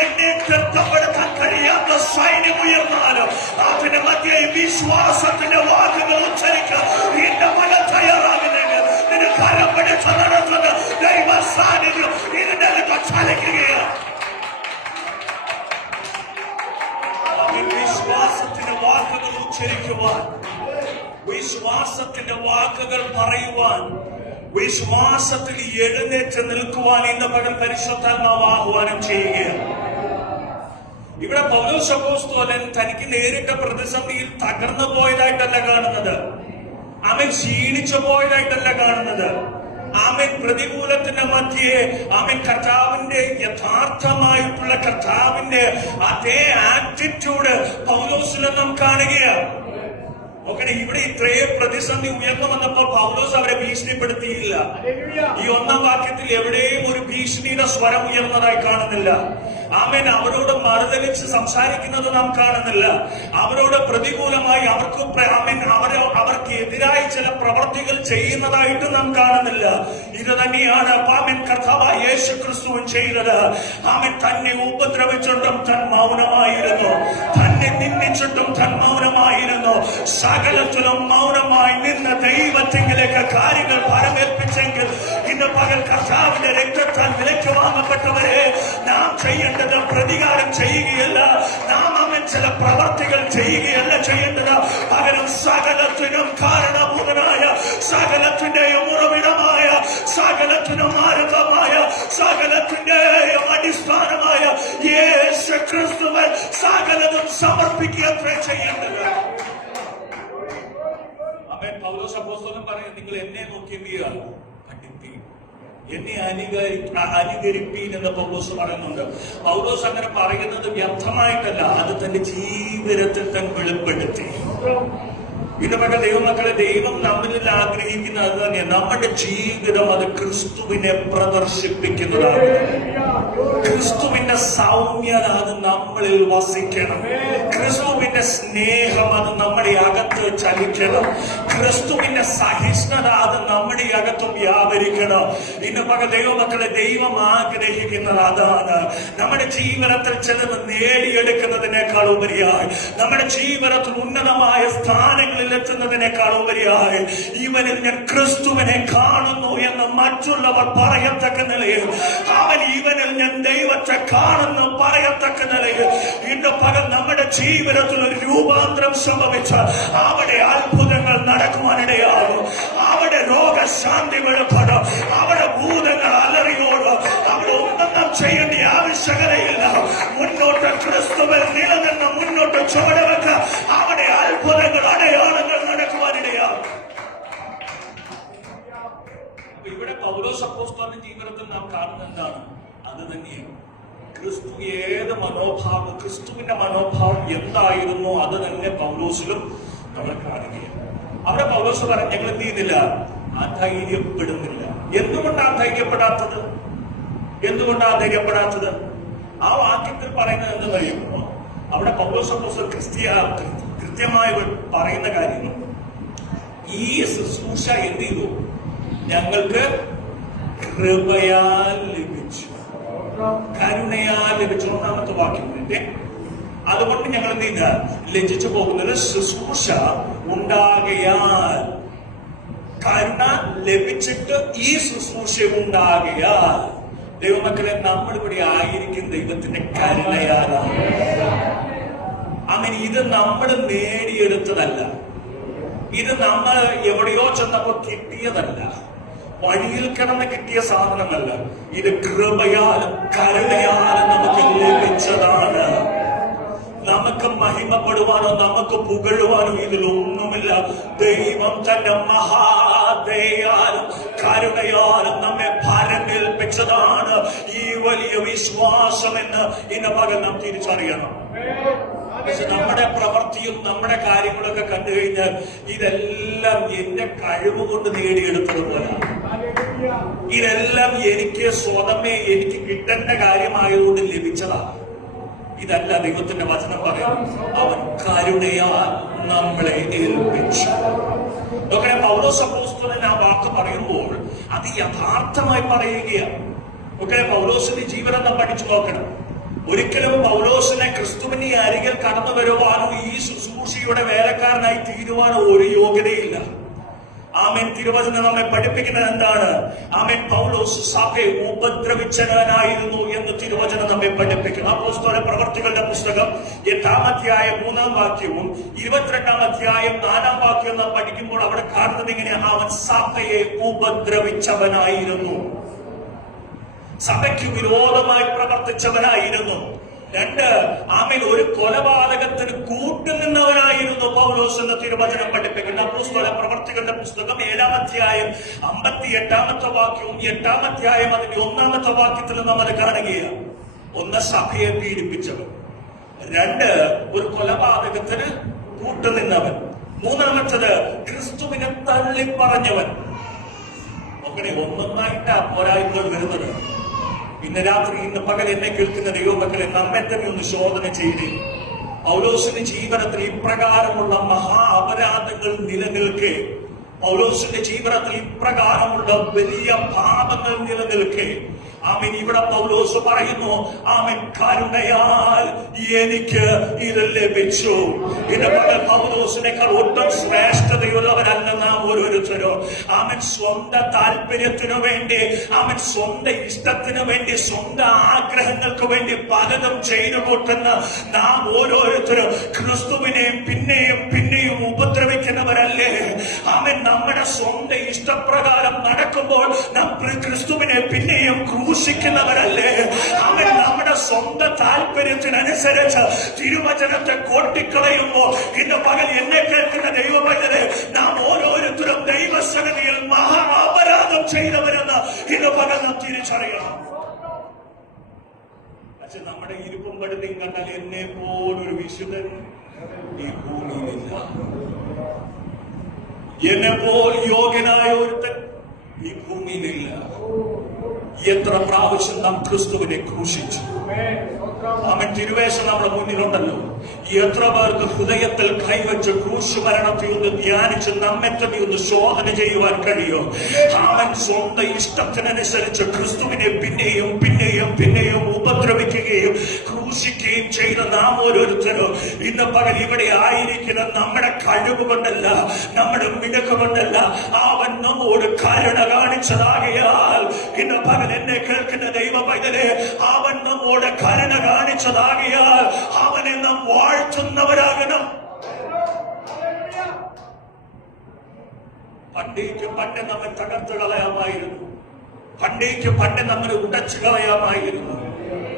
എന്നെ തൃപ്തപ്പെടുത്താൻ കഴിയാത്ത സൈന്യം ഉയർന്നാലും അതിന് മധ്യേ വിശ്വാസത്തിന്റെ വാക്കുകൾ ഉച്ചരിക്ക. എന്റെ മന തയ്യാറാകുന്നെങ്കിൽ നിനക്ക് കരം പിടിച്ച് നടത്തുന്ന ദൈവ സാന്നിധ്യം ഇതിന്റെ ചലിക്കുകയാണ്. വിശ്വാസത്തിന്റെ വാക്കുകൾ ഉച്ചരിക്കുവാൻ, വിശ്വാസത്തിന്റെ വാക്കുകൾ പറയുവാൻ, വിശ്വാസത്തിൽ എഴുന്നേറ്റ് നിൽക്കുവാൻ ഇന്ന് പകൽ പരിശുദ്ധാത്മാവ് ആഹ്വാനം ചെയ്യുകയാണ്. ഇവിടെ പൗലോസ് അപ്പോസ്തലൻ തനിക്ക് നേരിട്ട പ്രതിസന്ധിയിൽ തകർന്നു പോയതായിട്ടല്ല കാണുന്നത്, അവൻ ക്ഷീണിച്ചു പോയതായിട്ടല്ല കാണുന്നത്. പ്രതികൂലത്തിന്റെ മധ്യേ കർത്താവിന്റെ യഥാർത്ഥമായിട്ടുള്ള കർത്താവിന്റെ അതേ ആറ്റിറ്റ്യൂഡ് പൗലോസിനെ നാം കാണുകയാണ്. നോക്കണേ, ഇവിടെ ഇത്രയും പ്രതിസന്ധി ഉയർന്നു വന്നപ്പോൾ പൗലോസ് അവരെ ഭീഷണിപ്പെടുത്തിയില്ല. ഈ 1-ാം വാക്യത്തിൽ എവിടെയും ഒരു ഭീഷണിയുടെ സ്വരം ഉയർന്നതായി കാണുന്നില്ല. അവരോട് മറുതലിച്ച് സംസാരിക്കുന്നത് നാം കാണുന്നില്ല. അവരോട് പ്രതികൂലമായി അവർക്ക് എതിരായി ചില പ്രവർത്തികൾ ചെയ്യുന്നതായിട്ട് നാം കാണുന്നില്ല. ഇത് തന്നെയാണ് കർത്താവായ യേശു ക്രിസ്തുവും ചെയ്തത്. തന്നെ ഉപദ്രവിച്ചിട്ടും തൻ മൗനമായിരുന്നു, തന്നെ നിന്ദിച്ചിട്ടും തൻ മൗനമായിരുന്നു. പറയുന്നു, സകലത്തിലും മൗനമായി നിന്ന് ദൈവത്തിങ്കിലേക്ക് കാര്യങ്ങൾ പരമേൽപ്പിച്ചെങ്കിൽ ഇന്ന് പകൽ കർത്താവിന്റെ രക്തത്താൽ വിലയ്ക്ക് വാങ്ങപ്പെട്ടവരെ നാം ചെയ്യേണ്ടത് പ്രതികാരം ചെയ്യുകയല്ല, നാം അവൻ ചില പ്രവർത്തികൾ ചെയ്യുകയല്ല ചെയ്യേണ്ടത്. പകരം സകലത്തിനും കാരണഭൂതനായ, സകലത്തിന്റെയും ഉറവിടമായ, സകലത്തിനും ആരംഭമായ, സകലത്തിന്റെയും അടിസ്ഥാനമായ യേശു ക്രിസ്തുവിൽ സകലതും സമർപ്പിക്കുക ചെയ്യേണ്ടത്. അവൻ പൗലോസ് അപ്പോസ്തലൻ പറയും, നിങ്ങൾ എന്നെ നോക്കി എന്ത് ചെയ്യുക? പഠിപ്പി, എന്നെ അനുകരിപ്പീൻ എന്ന് പൗലോസ് പറയുന്നുണ്ട്. പൗലോസ് അങ്ങനെ പറയുന്നത് വ്യർത്ഥമായിട്ടല്ല, അത് തന്റെ ജീവിതത്തിൽ തന്നെ വെളിപ്പെടുത്തി. ഇന്ന് പകൽ ദൈവമക്കളെ, ദൈവം നമ്മളിൽ ആഗ്രഹിക്കുന്നത് അത് തന്നെയാണ്. നമ്മുടെ ജീവിതം അത് ക്രിസ്തുവിനെ പ്രദർശിപ്പിക്കുന്നതാണ്. ക്രിസ്തുവിന്റെ സൗമ്യത അത് നമ്മളിൽ വസിക്കണം. ക്രിസ്തുവിന്റെ സ്നേഹം അത് നമ്മുടെ അകത്ത് ചലിക്കണം. ക്രിസ്തുവിന്റെ സഹിഷ്ണുത അത് നമ്മുടെ അകത്തും വ്യാപരിക്കണം. ഇന്ന് പകൽ ദൈവമക്കളെ, ദൈവം ആഗ്രഹിക്കുന്നത് അതാണ്. നമ്മുടെ ജീവിതത്തിൽ ചിലത് നേടിയെടുക്കുന്നതിനേക്കാൾ ഉപരിയായി, നമ്മുടെ ജീവിതത്തിൽ ഉന്നതമായ സ്ഥാനങ്ങളിൽ എത്തുന്നതിനേക്കാൾ ഉപരിയായി, ഇവനിൽ ഞാൻ ക്രിസ്തുവിനെ കാണുന്നു എന്ന് മറ്റുള്ളവർ പറയത്തക്ക നിലയിൽ, അവൻ ഇവനിൽ ഞാൻ ദൈവത്തെ കാണുന്നു പറയത്തക്ക നിലയിൽ ഇന്ന് പകൽ നമ്മുടെ ജീവിതത്തിൽ ഒരു രൂപാന്തരം സംഭവിച്ച അവിടെ അത്ഭുതങ്ങൾ നടക്കുവാനിടയാകും. അവിടെ രോഗശാന്തി വെളിപ്പെടും. അവിടെ ഭൂതങ്ങൾ അലറിയോടും. അവിടെ ഒന്നും ചെയ്യേണ്ട ആവശ്യകതയില്ല. മുന്നോട്ട് ക്രിസ്തുവിൽ നിലനിന്ന് മുന്നോട്ട് ചുവടുവെക്ക. അവിടെ അത്ഭുതങ്ങൾ അടയാളങ്ങൾ നടക്കുവാനിടയാകും. ഇവിടെ പൗലോസ് അപ്പോസ്തലന്റെ ജീവിതത്തിൽ നാം കാണുന്നത് എന്താണ്? അത് തന്നെയാണ് ക്രിസ്തു ഏത് മനോഭാവം, ക്രിസ്തുവിന്റെ മനോഭാവം എന്തായിരുന്നു അത് തന്നെ പൗലോസിലും നമ്മൾ കാണുകയാണ്. അവിടെ പൗലോസ് പറഞ്ഞു, ഞങ്ങൾ എന്ത് ചെയ്യുന്നില്ല? അധൈര്യപ്പെടുന്നില്ല. എന്തുകൊണ്ടാണ് ധൈര്യപ്പെടാത്തത്? എന്തുകൊണ്ടാണ് ധൈര്യപ്പെടാത്തത്? ആ വാക്യത്തിൽ പറയുന്നത് എന്ന് പറയുമ്പോൾ അവിടെ പൗലോസ് അപ്പോസ്തലൻ കൃത്യമായി പറയുന്ന കാര്യം, ഈ ശുശ്രൂഷ എന്ത് ചെയ്തു? ഞങ്ങൾക്ക് കൃപയാൽ ലഭിച്ചു, കരുണയാൽ ലഭിച്ചു. ഒന്നാമത്തെ വാക്യത്തിന്റെ അതുകൊണ്ട് ഞങ്ങൾ എന്ത് ചെയ്യുക? ലജ്ജിച്ചു പോകുന്നത് ശുശ്രൂഷ ഉണ്ടാകയാൽ, കരുണ ലഭിച്ചിട്ട് ഈ ശുശ്രൂഷ ഉണ്ടാകയാൽ. ദൈവമക്കളെ, നമ്മളിവിടെ ആയിരിക്കും ദൈവത്തിന്റെ കരുണയാലാണ്. അങ്ങനെ ഇത് നമ്മൾ നേടിയെടുത്തതല്ല, ഇത് നമ്മൾ എവിടെയോ ചെന്നപ്പോൾ കിട്ടിയതല്ല, വഴിയിൽ കിടന്ന് കിട്ടിയ സാധനമല്ല. ഇത് കൃപയാലും കരുണയാലും നമുക്ക് ലഭിച്ചതാണ്. നമുക്ക് മഹിമപ്പെടുവാനോ നമുക്ക് പുകഴുവാനോ ഇതിലൊന്നുമില്ല. ദൈവം തന്റെ മഹാദയാലും കരുണയാലും നമ്മെ ഭാരമേൽപ്പിച്ചതാണ് ഈ വലിയ വിശ്വാസമെന്ന് ഇന്ന് പകൽ നാം തിരിച്ചറിയണം. പക്ഷെ നമ്മുടെ പ്രവൃത്തിയും നമ്മുടെ കാര്യങ്ങളൊക്കെ കണ്ടു കഴിഞ്ഞാൽ ഇതെല്ലാം എന്റെ കഴിവ് കൊണ്ട് നേടിയെടുത്തതുപോലെ, ഇതെല്ലാം എനിക്ക് സ്വതമേ എനിക്ക് കിട്ടേണ്ട കാര്യമായതുകൊണ്ട് ലഭിച്ചതാണ്. ഇതല്ല ദൈവത്തിന്റെ വചനം പറയാം. അവൻ കരുണയാൽ നമ്മളെ ഏൽപ്പിച്ചു. നോക്കണേ, പൗലോസ് അപ്പോസ്തലൻ ആ വാക്ക് പറയുമ്പോൾ അത് യഥാർത്ഥമായി പറയുകയാണ്. നോക്കണേ, പൗലോസിന്റെ ജീവിതം നാം പഠിച്ചു നോക്കണം. ഒരിക്കലും പൗലോസിനെ ക്രിസ്തുവിന്റെ അരികിൽ കടന്നു വരുവാനോ ഈ ശുശ്രൂഷയുടെ വേലക്കാരനായി തീരുവാനോ ഒരു യോഗ്യതയില്ല. ആമേൻ. തിരുവചനം നമ്മെ പഠിപ്പിക്കുന്നത് എന്താണ്? ആമേൻ. പൗലോസ് സഭയെ ഉപദ്രവിച്ചവനായിരുന്നു എന്ന് തിരുവചനം നമ്മെ പഠിപ്പിക്കുന്നു. അപ്പോസ്തല പ്രവർത്തികളുടെ പുസ്തകം 8-ാം അധ്യായം 3-ാം വാക്യവും 22-ാം അധ്യായം 4-ാം വാക്യവും നാം പഠിക്കുമ്പോൾ അവിടെ കാണുന്നത് ഇങ്ങനെയാണ്: അവൻ സഭയെ ഉപദ്രവിച്ചവനായിരുന്നു, സഭയ്ക്ക് വിരോധമായി പ്രവർത്തിച്ചവനായിരുന്നു. 2, ആമേൻ, ഒരു കൊലപാതകത്തിന് കൂട്ടുനിന്നവനായിരുന്നു പൗലോസ് എന്ന തിരുവചനം പഠിപ്പിക്കുന്ന അപ്പോസ്തല പ്രവർത്തികളുടെ പുസ്തകം 7-ാം അധ്യായം 58-ാമത്തെ വാക്യവും 8-ാം അധ്യായം അതിന്റെ 1-ാമത്തെ വാക്യത്തിൽ നാം അത് കാണുകയാണ്. 1, സഭയെ പീഡിപ്പിച്ചവൻ; 2, ഒരു കൊലപാതകത്തിന് കൂട്ടുനിന്നവൻ; 3-ാമത്തത് ക്രിസ്തുവിനെ തള്ളിപ്പറഞ്ഞവൻ. അങ്ങനെ ഒന്നൊന്നായിട്ടാ പോരായ്മകൾ വരുന്നത്. ഇന്ന് രാത്രി, ഇന്ന് പകൽ എന്നെ കേൾക്കുന്ന ദൈവമക്കളെ, നമ്മെ തന്നെ ഒന്ന് ശോധന ചെയ്ത്, പൗലോസിന്റെ ജീവിതത്തിൽ ഇപ്രകാരമുള്ള മഹാ അപരാധങ്ങൾ നിലനിൽക്കെ, പൗലോസിന്റെ ജീവിതത്തിൽ ഇപ്രകാരമുള്ള വലിയ പാപങ്ങൾ നിലനിൽക്കെ, ആമേൻ. ഇവിടെ പൗലോസ് പറയുന്നു, ആമേൻ, കരുണയാൽ എനിക്ക് ഇത് ലഭിച്ചു. ഇതിന്റെ പകൽ പൗലോസിനേക്കാൾ ഒട്ടും ശ്രേഷ്ഠതയുള്ളവരല്ല നാം ഓരോരുത്തരും. ആമേൻ. സ്വന്തം താല്പര്യത്തിനു വേണ്ടി, ആമേൻ, സ്വന്തം ഇഷ്ടത്തിനു വേണ്ടി, സ്വന്തം ആഗ്രഹങ്ങൾക്ക് വേണ്ടി പലതും ചെയ്തു കൂട്ടുന്ന നാം ഓരോരുത്തരും ക്രിസ്തുവിനെയും പിന്നെയും പിന്നെയും ഉപദ്രവിക്കുന്നവരല്ലേ? ആമേൻ. നമ്മുടെ സ്വന്തം ഇഷ്ടപ്രകാരം നടക്കുമ്പോൾ നാം ക്രിസ്തുവിനെ പിന്നെയും ക്രൂശിക്കുന്നവരല്ലേ? ആമേൻ. നമ്മുടെ സ്വന്തം താല്പര്യത്തിനനുസരിച്ച് തിരുവചനത്തെ കൊട്ടിക്കളയുമ്പോൾ ഇന്ന് പകൽ എന്നെ കേൾക്കുന്ന ദൈവമക്കളെ, നാം ഓരോരുത്തരും ദൈവസന്നിധിയിൽ മഹാ അപരാധം ചെയ്തവരെന്ന് ഇന്ന് പകൽ നാം തിരിച്ചറിയണം. പക്ഷെ നമ്മുടെ ഇരിപ്പും പടുതയും കണ്ടാൽ എന്നെ പോലൊരു വിശുദ്ധൻ ഈ ഭൂമിയിലില്ല. എന്നെ പോൽ യോഗ്യനായ ഒരുത്തൻ ഈ ഭൂമിയിലില്ല. എത്ര പ്രാവശ്യം നാം ക്രിസ്തുവിനെ ക്രൂശിച്ചു. അവൻ തിരുവേഷം നമ്മുടെ മുന്നിലുണ്ടല്ലോ. എത്ര പേർക്ക് ഹൃദയത്തിൽ കൈവച്ച് ക്രൂശ് മരണത്തെ ഒന്ന് ധ്യാനിച്ച് നമ്മെ തന്നെ ഒന്ന് ശോധന ചെയ്യുവാൻ കഴിയും. അവൻ സ്വന്തം ഇഷ്ടത്തിനനുസരിച്ച് ക്രിസ്തുവിനെ പിന്നെയും പിന്നെയും പിന്നെയും ഉപദ്രവിക്കുകയും ക്രൂശിക്കുകയും ചെയ്ത നാം ഓരോരുത്തരും ഇന്ന് പകൽ ഇവിടെ ആയിരിക്കുന്ന നമ്മുടെ കഴിവ് കൊണ്ടല്ല, നമ്മുടെ മിടുക്ക് കൊണ്ടല്ല, അവൻ നമ്മോട് കരുണ കാണിച്ചതാകയാൽ ഇന്ന് പകൽ എന്നെ കേൾക്കുന്ന ദൈവ പൈതലേ, അവൻ നമ്മോട് കരുണ കാണിച്ചതാകയാൽ അവനെ നാം വാഴ്ത്തുന്നവരാകണം. പണ്ടേക്ക് പണ്ട് നമ്മെ തകർത്ത് കളയാമായിരുന്നു, പണ്ടേക്ക് പണ്ട് നമ്മെ ഉടച്ചു കളയാമായിരുന്നു.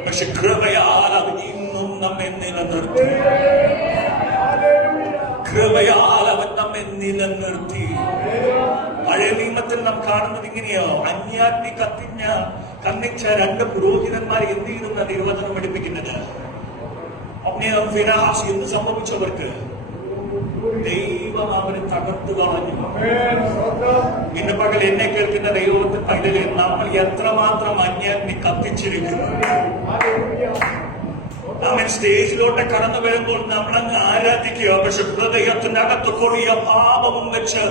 പക്ഷെ കൃപയാൽ അത് ഇന്നും നമ്മെ നിലനിർത്തി. കൃപയാൽ അവൻ നമ്മെ നിലനിർത്തി. പഴയ നിയമത്തിൽ നാം കാണുന്നത് ഇങ്ങനെയോ, അന്യാഗ്നി കത്തിച്ച രണ്ട് പുരോഹിതന്മാരെ എന്ത് ചെയ്യുന്ന നിർവചനം പഠിപ്പിക്കുന്നത്. അബ്നേറും ഫിനാഹാസ് എന്ത് സംഭവിച്ചവർക്ക്? ദൈവം അവരെ തകർത്തു കളഞ്ഞു. ഇന്ന് പകൽ എന്നെ കേൾക്കുന്ന ദൈവത്തിൽ പൈതലേ, നമ്മൾ എത്രമാത്രം അന്യാഗ്നി കത്തിച്ചിരിക്കുന്നു. അവൻ സ്റ്റേജിലോട്ട് കടന്നു വരുമ്പോൾ നമ്മളങ്ങ് ആരാധിക്കുക. പക്ഷെ ഹൃദയത്തിനകത്ത് കൊടിയ പാപവും വെച്ച്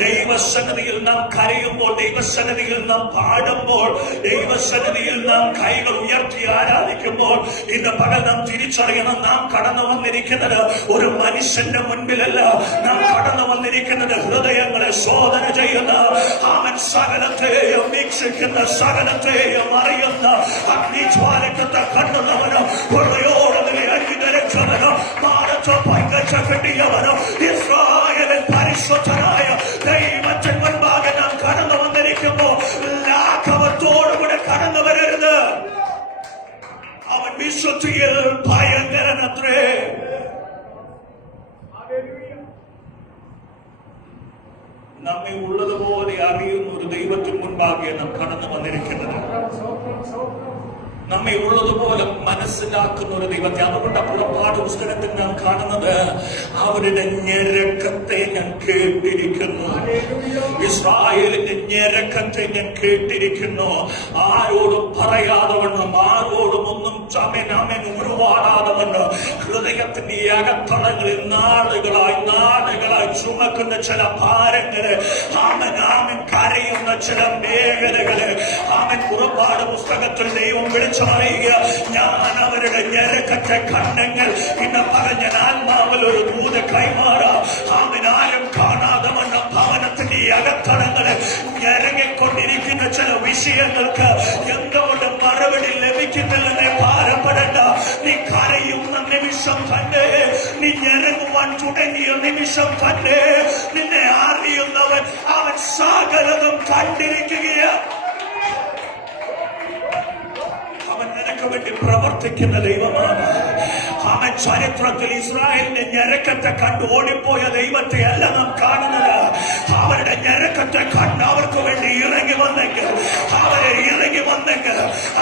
ദൈവസന്നിധിയിൽ നാം കരയുമ്പോൾ, ദൈവസന്നിധിയിൽ നാം പാടുമ്പോൾ, ദൈവസന്നിധിയിൽ നാം കൈകൾ ഉയർത്തി ആരാധിക്കുമ്പോൾ ഇന്ന് പകൽ നാം തിരിച്ചറിയണം, നാം കടന്നു വന്നിരിക്കുന്നത് ഒരു മനുഷ്യന്റെ മുൻപിലല്ല. നാം കടന്നു വന്നിരിക്കുന്നത് ഹൃദയങ്ങളെ ശോധന ചെയ്യുന്ന, അവൻ സകലത്തെയും വീക്ഷിക്കുന്ന, സകലത്തെയും അറിയുന്ന അഗ്നിജ്വാലക്കത്തെ കണ്ടുന്നവനും ഇസ്രായേലിൽ പരിശുദ്ധനായ ദൈവത്തിൻ മുൻപാകെ നാം കടന്നു വന്നിരിക്കുമ്പോൾ ലാഘവത്തോടുകൂടെ കടന്നു വരരുത്. അവൻ വിശുദ്ധിയിൽ ഭയങ്കരനത്രേ. നമ്മെ ഉള്ളതുപോലെ അറിയുന്ന ഒരു ദൈവത്തിന് മുൻപാകെ നാം കടന്നു വന്നിരിക്കുന്നത്. നമ്മെ ഉള്ളതുപോലെ മനസ്സിലാക്കുന്ന ഒരു ദൈവത്തെ. അതുകൊണ്ട് പുറപ്പാട് പുസ്തകത്തിൽ നാം കാണുന്നത്, അവരുടെ ഞെരക്കത്തെ ഞാൻ കേട്ടിരിക്കുന്നു. ഇസ്രായേലിന്റെ ഞെരക്കത്തെ ഞാൻ കേട്ടിരിക്കുന്നു. ആരോടും പറയാതെ വണ്ണം, ആരോടും ഒന്നും ചമനാമൻ ഉരുവാടാതെ വണ്ണം ഹൃദയത്തിന്റെ അകത്തളങ്ങളിൽ നാളുകളായി ചുമക്കുന്ന ചില ഭാരങ്ങള്, ആമൻ കരയുന്ന ചില മേഖലകള്, ആമൻ പുറപ്പാട് പുസ്തകത്തിൽ ദൈവം വിളിച്ചു പറയുക, ഞാൻ അവരുടെ ഞെരക്കത്തെ ഖണ്ഡങ്ങൾ ഇന്ന് പറഞ്ഞ ആത്മാവിൽ ഒരു ദൂത കൈമാറാം. ആരും കാണാതെ വന്ന ഭവനത്തിന്റെ അകത്തളങ്ങള് ഞെരങ്ങിക്കൊണ്ടിരിക്കുന്ന ചില വിഷയങ്ങൾക്ക് എന്തുകൊണ്ട് മറുപടി ലഭിക്കുന്നില്ലെന്നേ ഭാരപ്പെടേണ്ട. നീ കരയുന്ന നിമിഷം തന്നെ, നീ ഞെരങ്ങുവാൻ തുടങ്ങിയ നിമിഷം തന്നെ നിന്നെ അറിയുന്നവൻ അവൻ സകലതും കണ്ടിരിക്കുകയാണ്. നിനക്ക് വേണ്ടി പ്രവർത്തിക്കുന്ന ദൈവമാണ്. അവൻ ചരിത്രത്തിൽ ഇസ്രായേലിന്റെ ഞെരക്കത്തെ കണ്ട് ഓടിപ്പോയ ദൈവത്തെ അല്ല നാം കാണുന്നത്. അവരുടെ ഞെരക്കത്തെ കണ്ട് അവർക്ക് വേണ്ടി ഇറങ്ങി വന്നെങ്കിൽ,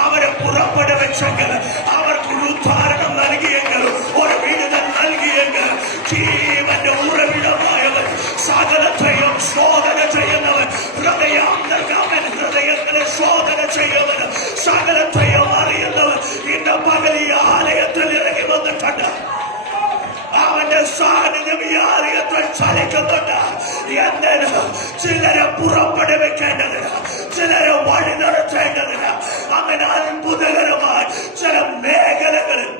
അവരെ പുറപ്പെടെ വെച്ചെങ്കിൽ, അവർക്ക് ഒരു ഉദ്ധാരണം നൽകിയെങ്കിൽ, ഒരു വിടുതൽ നൽകിയെങ്കിൽ, ജീവന്റെ ഉറവിടമായവൻ, സകലത്തെയും ശോധന ചെയ്യുന്നവൻ, ഹൃദയങ്ങളെ ശോധന ചെയ്യുന്നവൻ, സകലത്തെയും അറിയുന്നവൻ ഇന്ന് പകൽ ഈ ആലയത്തിൽ ഇറങ്ങി വന്നിട്ടുണ്ട്. അവന്റെ സാന്നിധ്യം ഈ ആലയത്തിൽ ചലിക്കുന്നുണ്ട്. എന്തിന്? ചിലരെ പുറപ്പെടുവിക്കേണ്ടതിന്, ചിലരെ വഴി നടത്തേണ്ടതിന്, അങ്ങനെ അത്ഭുതകരമായി ചില മേഖലകളിൽ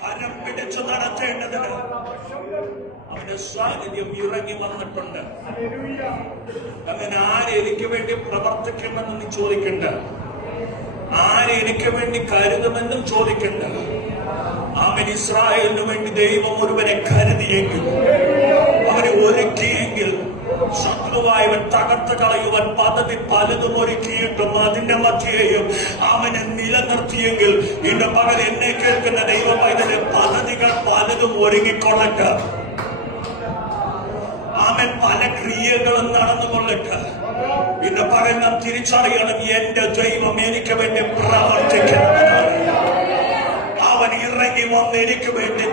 കരം പിടിച്ചു നടത്തേണ്ടതിന് അവന്റെ സാന്നിധ്യം ഇറങ്ങി വന്നിട്ടുണ്ട്. അങ്ങനെ ആരെനിക്ക് വേണ്ടി പ്രവർത്തിക്കുമെന്ന് നീ ചോദിക്കണ്ട, ആരെനിക്ക് വേണ്ടി കരുതുമെന്നും ചോദിക്കണ്ട. അവൻ ഇസ്രായേലിനു വേണ്ടി ദൈവം ഒരുവനെ കരുതിയെങ്കിൽ, അവനെ ഒരുക്കിയെങ്കിൽ, ശത്രുവായവൻ തകർത്ത് കളയുവാൻ പദ്ധതി പലതും ഒരുക്കിയിട്ടും അതിന്റെ മധ്യേയും അവനെ നിലനിർത്തിയെങ്കിൽ, ഇന്ന് പകൽ എന്നെ കേൾക്കുന്ന ദൈവം ഇതിന്റെ പദ്ധതികൾ പലതും ഒരുങ്ങിക്കൊള്ളട്ടെ. അവൻ പല ക്രിയകളും നടന്നുകൊള്ളട്ടെ. ഇന്ന് പകൽ നാം തിരിച്ചറിയണം, എന്റെ ദൈവം എനിക്ക് വേണ്ടി പ്രവർത്തിക്കുന്നവനാണ്. അവൻ ഇറങ്ങി വന്ന് എനിക്ക് വേണ്ടി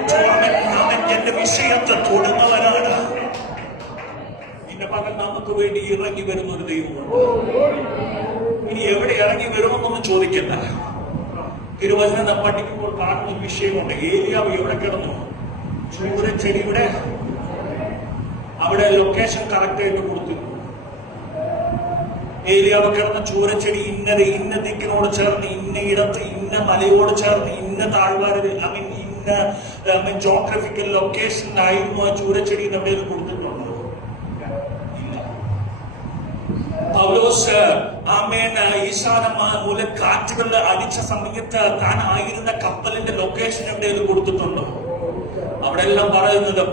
അവൻ എന്റെ വിഷയത്തെ തൊടുന്നവനാണ്. ഇന്ന് പകൽ നമുക്ക് വേണ്ടി ഇറങ്ങി വരുന്ന ഒരു ദൈവമുണ്ട്. ഇനി എവിടെ ഇറങ്ങി വരുമെന്നൊന്നും ചോദിക്കണ്ട. തിരുവചനം നാം പഠിക്കുമ്പോൾ കാണുന്ന ഒരു വിഷയമുണ്ട്. ഏലിയാവ് എവിടെ കിടന്നു? ചൂരച്ചെടിയുടെ അവിടെ ലൊക്കേഷൻ കറക്റ്റ് ആയിട്ട് കൊടുത്തു. ഏലിയാവ് കിടന്ന ചൂരച്ചെടി ഇന്ന ദിക്കിനോട് ചേർന്ന്, ഇന്ന ഇടത്ത്, ഇന്ന മലയോട് ചേർന്ന്, ഇന്ന താഴ്വാരത്തിൽ, ഇന്ന ജോഗ്രഫിക്കൽ ലൊക്കേഷനിലായിരുന്നു ആ ചൂരച്ചെടി എവിടെയെങ്കിലും കൊടുത്തിട്ടുണ്ടോ? ഇല്ല. പൗലോസ് ഈശാന കാറ്റുകളിൽ അടിച്ച സമയത്ത് താൻ ആയിരുന്ന കപ്പലിന്റെ ലൊക്കേഷൻ എവിടെയെങ്കിലും കൊടുത്തിട്ടുണ്ടോ? അവിടെ എല്ലാം പറയുന്നത്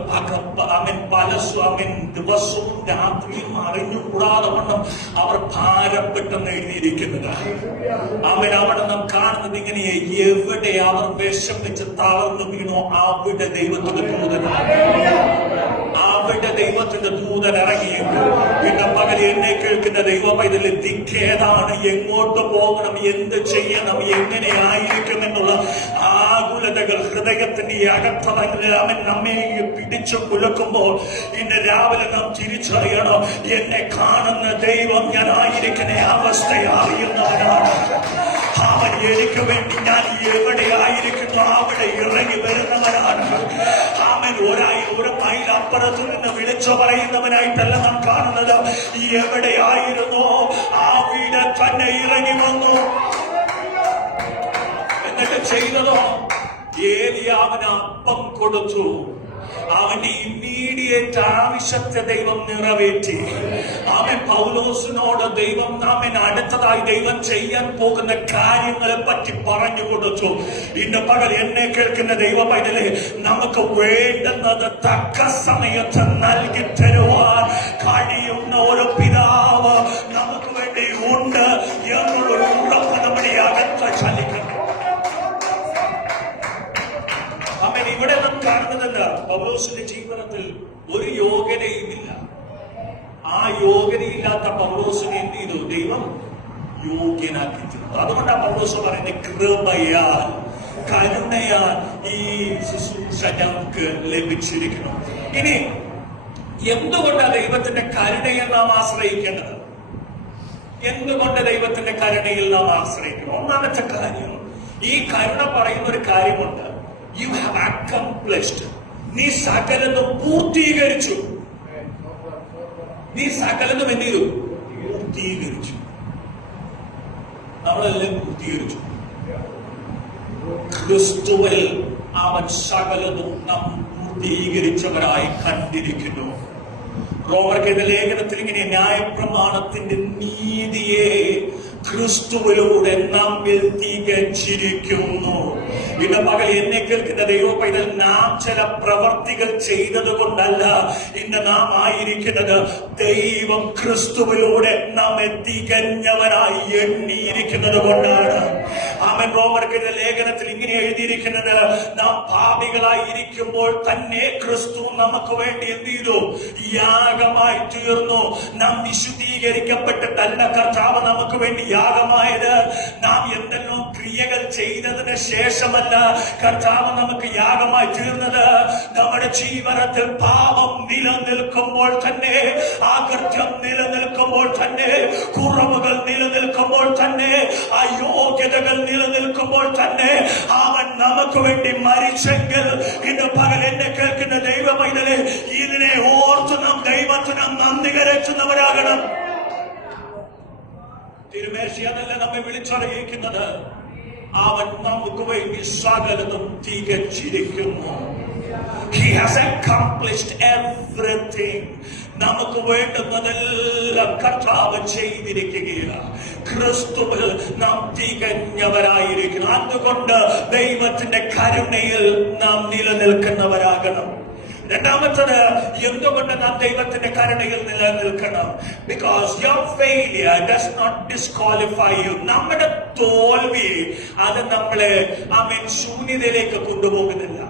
ദിവസവും രാത്രിയും അറിഞ്ഞുകൂടാതെ വണ്ണം അവർ ഭാരപ്പെട്ടെന്ന് എഴുതിയിരിക്കുന്നത്. അവിടെ നാം കാണുന്നത് ഇങ്ങനെ, എവിടെ അവർ വിഷമിച്ച് തളർന്നു വീണോ അവിടെ ദൈവത്തിന്റെ ദൂതനാണ്, അവിടെ ദൈവത്തിന്റെ ദൂതൻ ഇറങ്ങിയെങ്കിൽ. പിന്നെ പകൽ എന്നെ കേൾക്കുന്ന ദൈവം ഇതിൽ ദിക്കേതാണ്, എങ്ങോട്ട് പോകണം, എന്ത് ചെയ്യണം, എങ്ങനെ ആയിരിക്കും എന്നുള്ള ആകുലതകൾ ഹൃദയത്തിന്റെ അകത്തളങ്ങളിൽ അവൻ നമ്മെ പിടിച്ചു കുലുക്കുമ്പോൾ ഇന്ന് രാവിലെ നാം തിരിച്ചറിയണം, എന്നെ കാണുന്ന ദൈവം ഞാൻ ആയിരിക്കുന്ന അവസ്ഥയെ അറിയുന്നവനാണ്. അവൻ എനിക്ക് വേണ്ടി ഞാൻ എവിടെ ആയിരിക്കുന്നു അവിടെ ഇറങ്ങി വരുന്നവനാണ്. അവൻ ഒരു മൈൽ അപ്പുറത്തു നിന്ന് വിളിച്ചു പറയുന്നവനായിട്ടല്ല നാം കാണുന്നത്. എവിടെയായിരുന്നോ ആ വീട് തന്നെ ഇറങ്ങി വന്നു. എന്നിട്ട് ചെയ്തതോ, ഏലിയാവിന് അപ്പം കൊടുത്തു. അവന്റെ ഇമ്മീഡിയറ്റ് ആവശ്യത്തെ ദൈവം നിറവേറ്റി. അവൻ പൗലോസിനോട് ദൈവം അടുത്തതായി ദൈവം ചെയ്യാൻ പോകുന്ന കാര്യങ്ങളെ പറ്റി പറഞ്ഞു കൊടുത്തു. ഇന്ന് പകൽ എന്നെ കേൾക്കുന്ന ദൈവം ഇതിലെ നമുക്ക് വേണ്ടുന്നത് തക്ക സമയത്ത് നൽകി തരുവാൻ കഴിയുന്ന ഒരു പിതാവ് നമുക്ക് വേണ്ടി ഉണ്ട് എന്നുള്ളൊരു ഉറപ്പ് നമ്മുടെ അകത്ത് ചലിക്കുന്നു. അവൻ ഇവിടെ നാം കാണുന്നതല്ല, പൗലോസിന്റെ ജീവിതത്തിൽ ഒരു യോഗ്യതയുമില്ല. ആ യോഗ്യതയില്ലാത്ത പൗലോസിനെ എന്ത് ചെയ്തു? ദൈവം യോഗ്യനാക്കി തീർന്നു. അതുകൊണ്ടാണ് പൗലോസ് പറയുന്നത്, കൃപയാൽ, കരുണയാൽ ഈ ശുശ്രൂഷ ഞങ്ങൾക്ക് ലഭിച്ചിരിക്കണം. ഇനി എന്തുകൊണ്ടാണ് ദൈവത്തിന്റെ കരുണയിൽ നാം ആശ്രയിക്കേണ്ടത്? എന്തുകൊണ്ട് ദൈവത്തിന്റെ കരുണയിൽ നാം ആശ്രയിക്കണം? ഒന്നാമത്തെ കാര്യം, ഈ കരുണ പറയുന്ന ഒരു കാര്യമുണ്ട്. You have accomplished. നീ സകലതും പൂർത്തീകരിച്ചു. നീ സകലതും എന്ത് ചെയ്തു? പൂർത്തീകരിച്ചു. നമ്മളെല്ലാം പൂർത്തീകരിച്ചു. ക്രിസ്തുവിൽ അവൻ സകലതും നാം പൂർത്തീകരിച്ചവരായി കണ്ടിരിക്കുന്നു. റോമർക്കെതിരെ ലേഖനത്തിൽ ഇങ്ങനെ, ന്യായപ്രമാണത്തിന്റെ നീതിയെ ക്രിസ്തുവിലൂടെ നമ്മിൽ തികച്ചിരിക്കുന്നു. ഇന്ന് പകൽ എന്നെ കേൾക്കുന്ന ദൈവം പൈതൽ, നാം ചില പ്രവർത്തികൾ ചെയ്തത് കൊണ്ടല്ല ഇന്ന് നാം ആയിരിക്കുന്നത്. ദൈവം ക്രിസ്തുവിലൂടെ നമ്മെ തികഞ്ഞവനായി എണ്ണിയിരിക്കുന്നത് കൊണ്ടാണ്. അവൻ റോമർക്കെതിരെ ലേഖനത്തിൽ ഇങ്ങനെ എഴുതിയിരിക്കുന്നത്, നാം പാപികളായിരിക്കുമ്പോൾ തന്നെ ക്രിസ്തു നമുക്ക് വേണ്ടി എന്ത് ചെയ്തു? യാഗമായി തീർന്നു. നാം വിശുദ്ധീകരിക്കപ്പെട്ടിട്ടല്ല കർത്താവ് നമുക്ക് വേണ്ടി യാഗമായത്. നാം എന്തെല്ലാം ക്രിയകൾ ചെയ്തതിന് ശേഷമല്ല മാത്രമല്ല, കർത്താവ് നമുക്ക് യാഗമായി തീർന്നത് നമ്മുടെ ജീവനത്തിൽ പാപം നിലനിൽക്കുമ്പോൾ തന്നെ, ആകൃത്യം നിലനിൽക്കുമ്പോൾ തന്നെ, കുറവുകൾ നിലനിൽക്കുമ്പോൾ തന്നെ, അയോഗ്യതകൾ നിലനിൽക്കുമ്പോൾ തന്നെ അവൻ നമുക്ക് വേണ്ടി മരിച്ചെങ്കിൽ, ഇന്ന് പകൽ എന്നെ കേൾക്കുന്ന ദൈവമൈതലേ, ഇതിനെ ഓർത്ത് നാം ദൈവത്തിന് നന്ദി കരച്ചുന്നവരാകണം. തിരുമേശി അതല്ല നമ്മെ വിളിച്ചറിയിക്കുന്നത്, അവൻ നമുക്ക് വേണ്ടി സകലതും തികച്ചിരിക്കുന്നു. He has accomplished everything. നമുക്ക് വേണ്ടുന്നതെല്ലാം കർത്താവ് ചെയ്തിരിക്കുകയാണ്. ക്രിസ്തുവിൽ നാം തികഞ്ഞവരായിരിക്കണം. അതുകൊണ്ട് ദൈവത്തിന്റെ കരുണയിൽ നാം നിലനിൽക്കുന്നവരാകണം. രണ്ടാമത്തത്, എന്തുകൊണ്ട് നാം ദൈവത്തിന്റെ കരുണയിൽ നിലനിൽക്കണം? Because your failure does not disqualify you. നമ്മുടെ തോൽവി അത് നമ്മളെ ശൂന്യതയിലേക്ക് കൊണ്ടുപോകുന്നില്ല,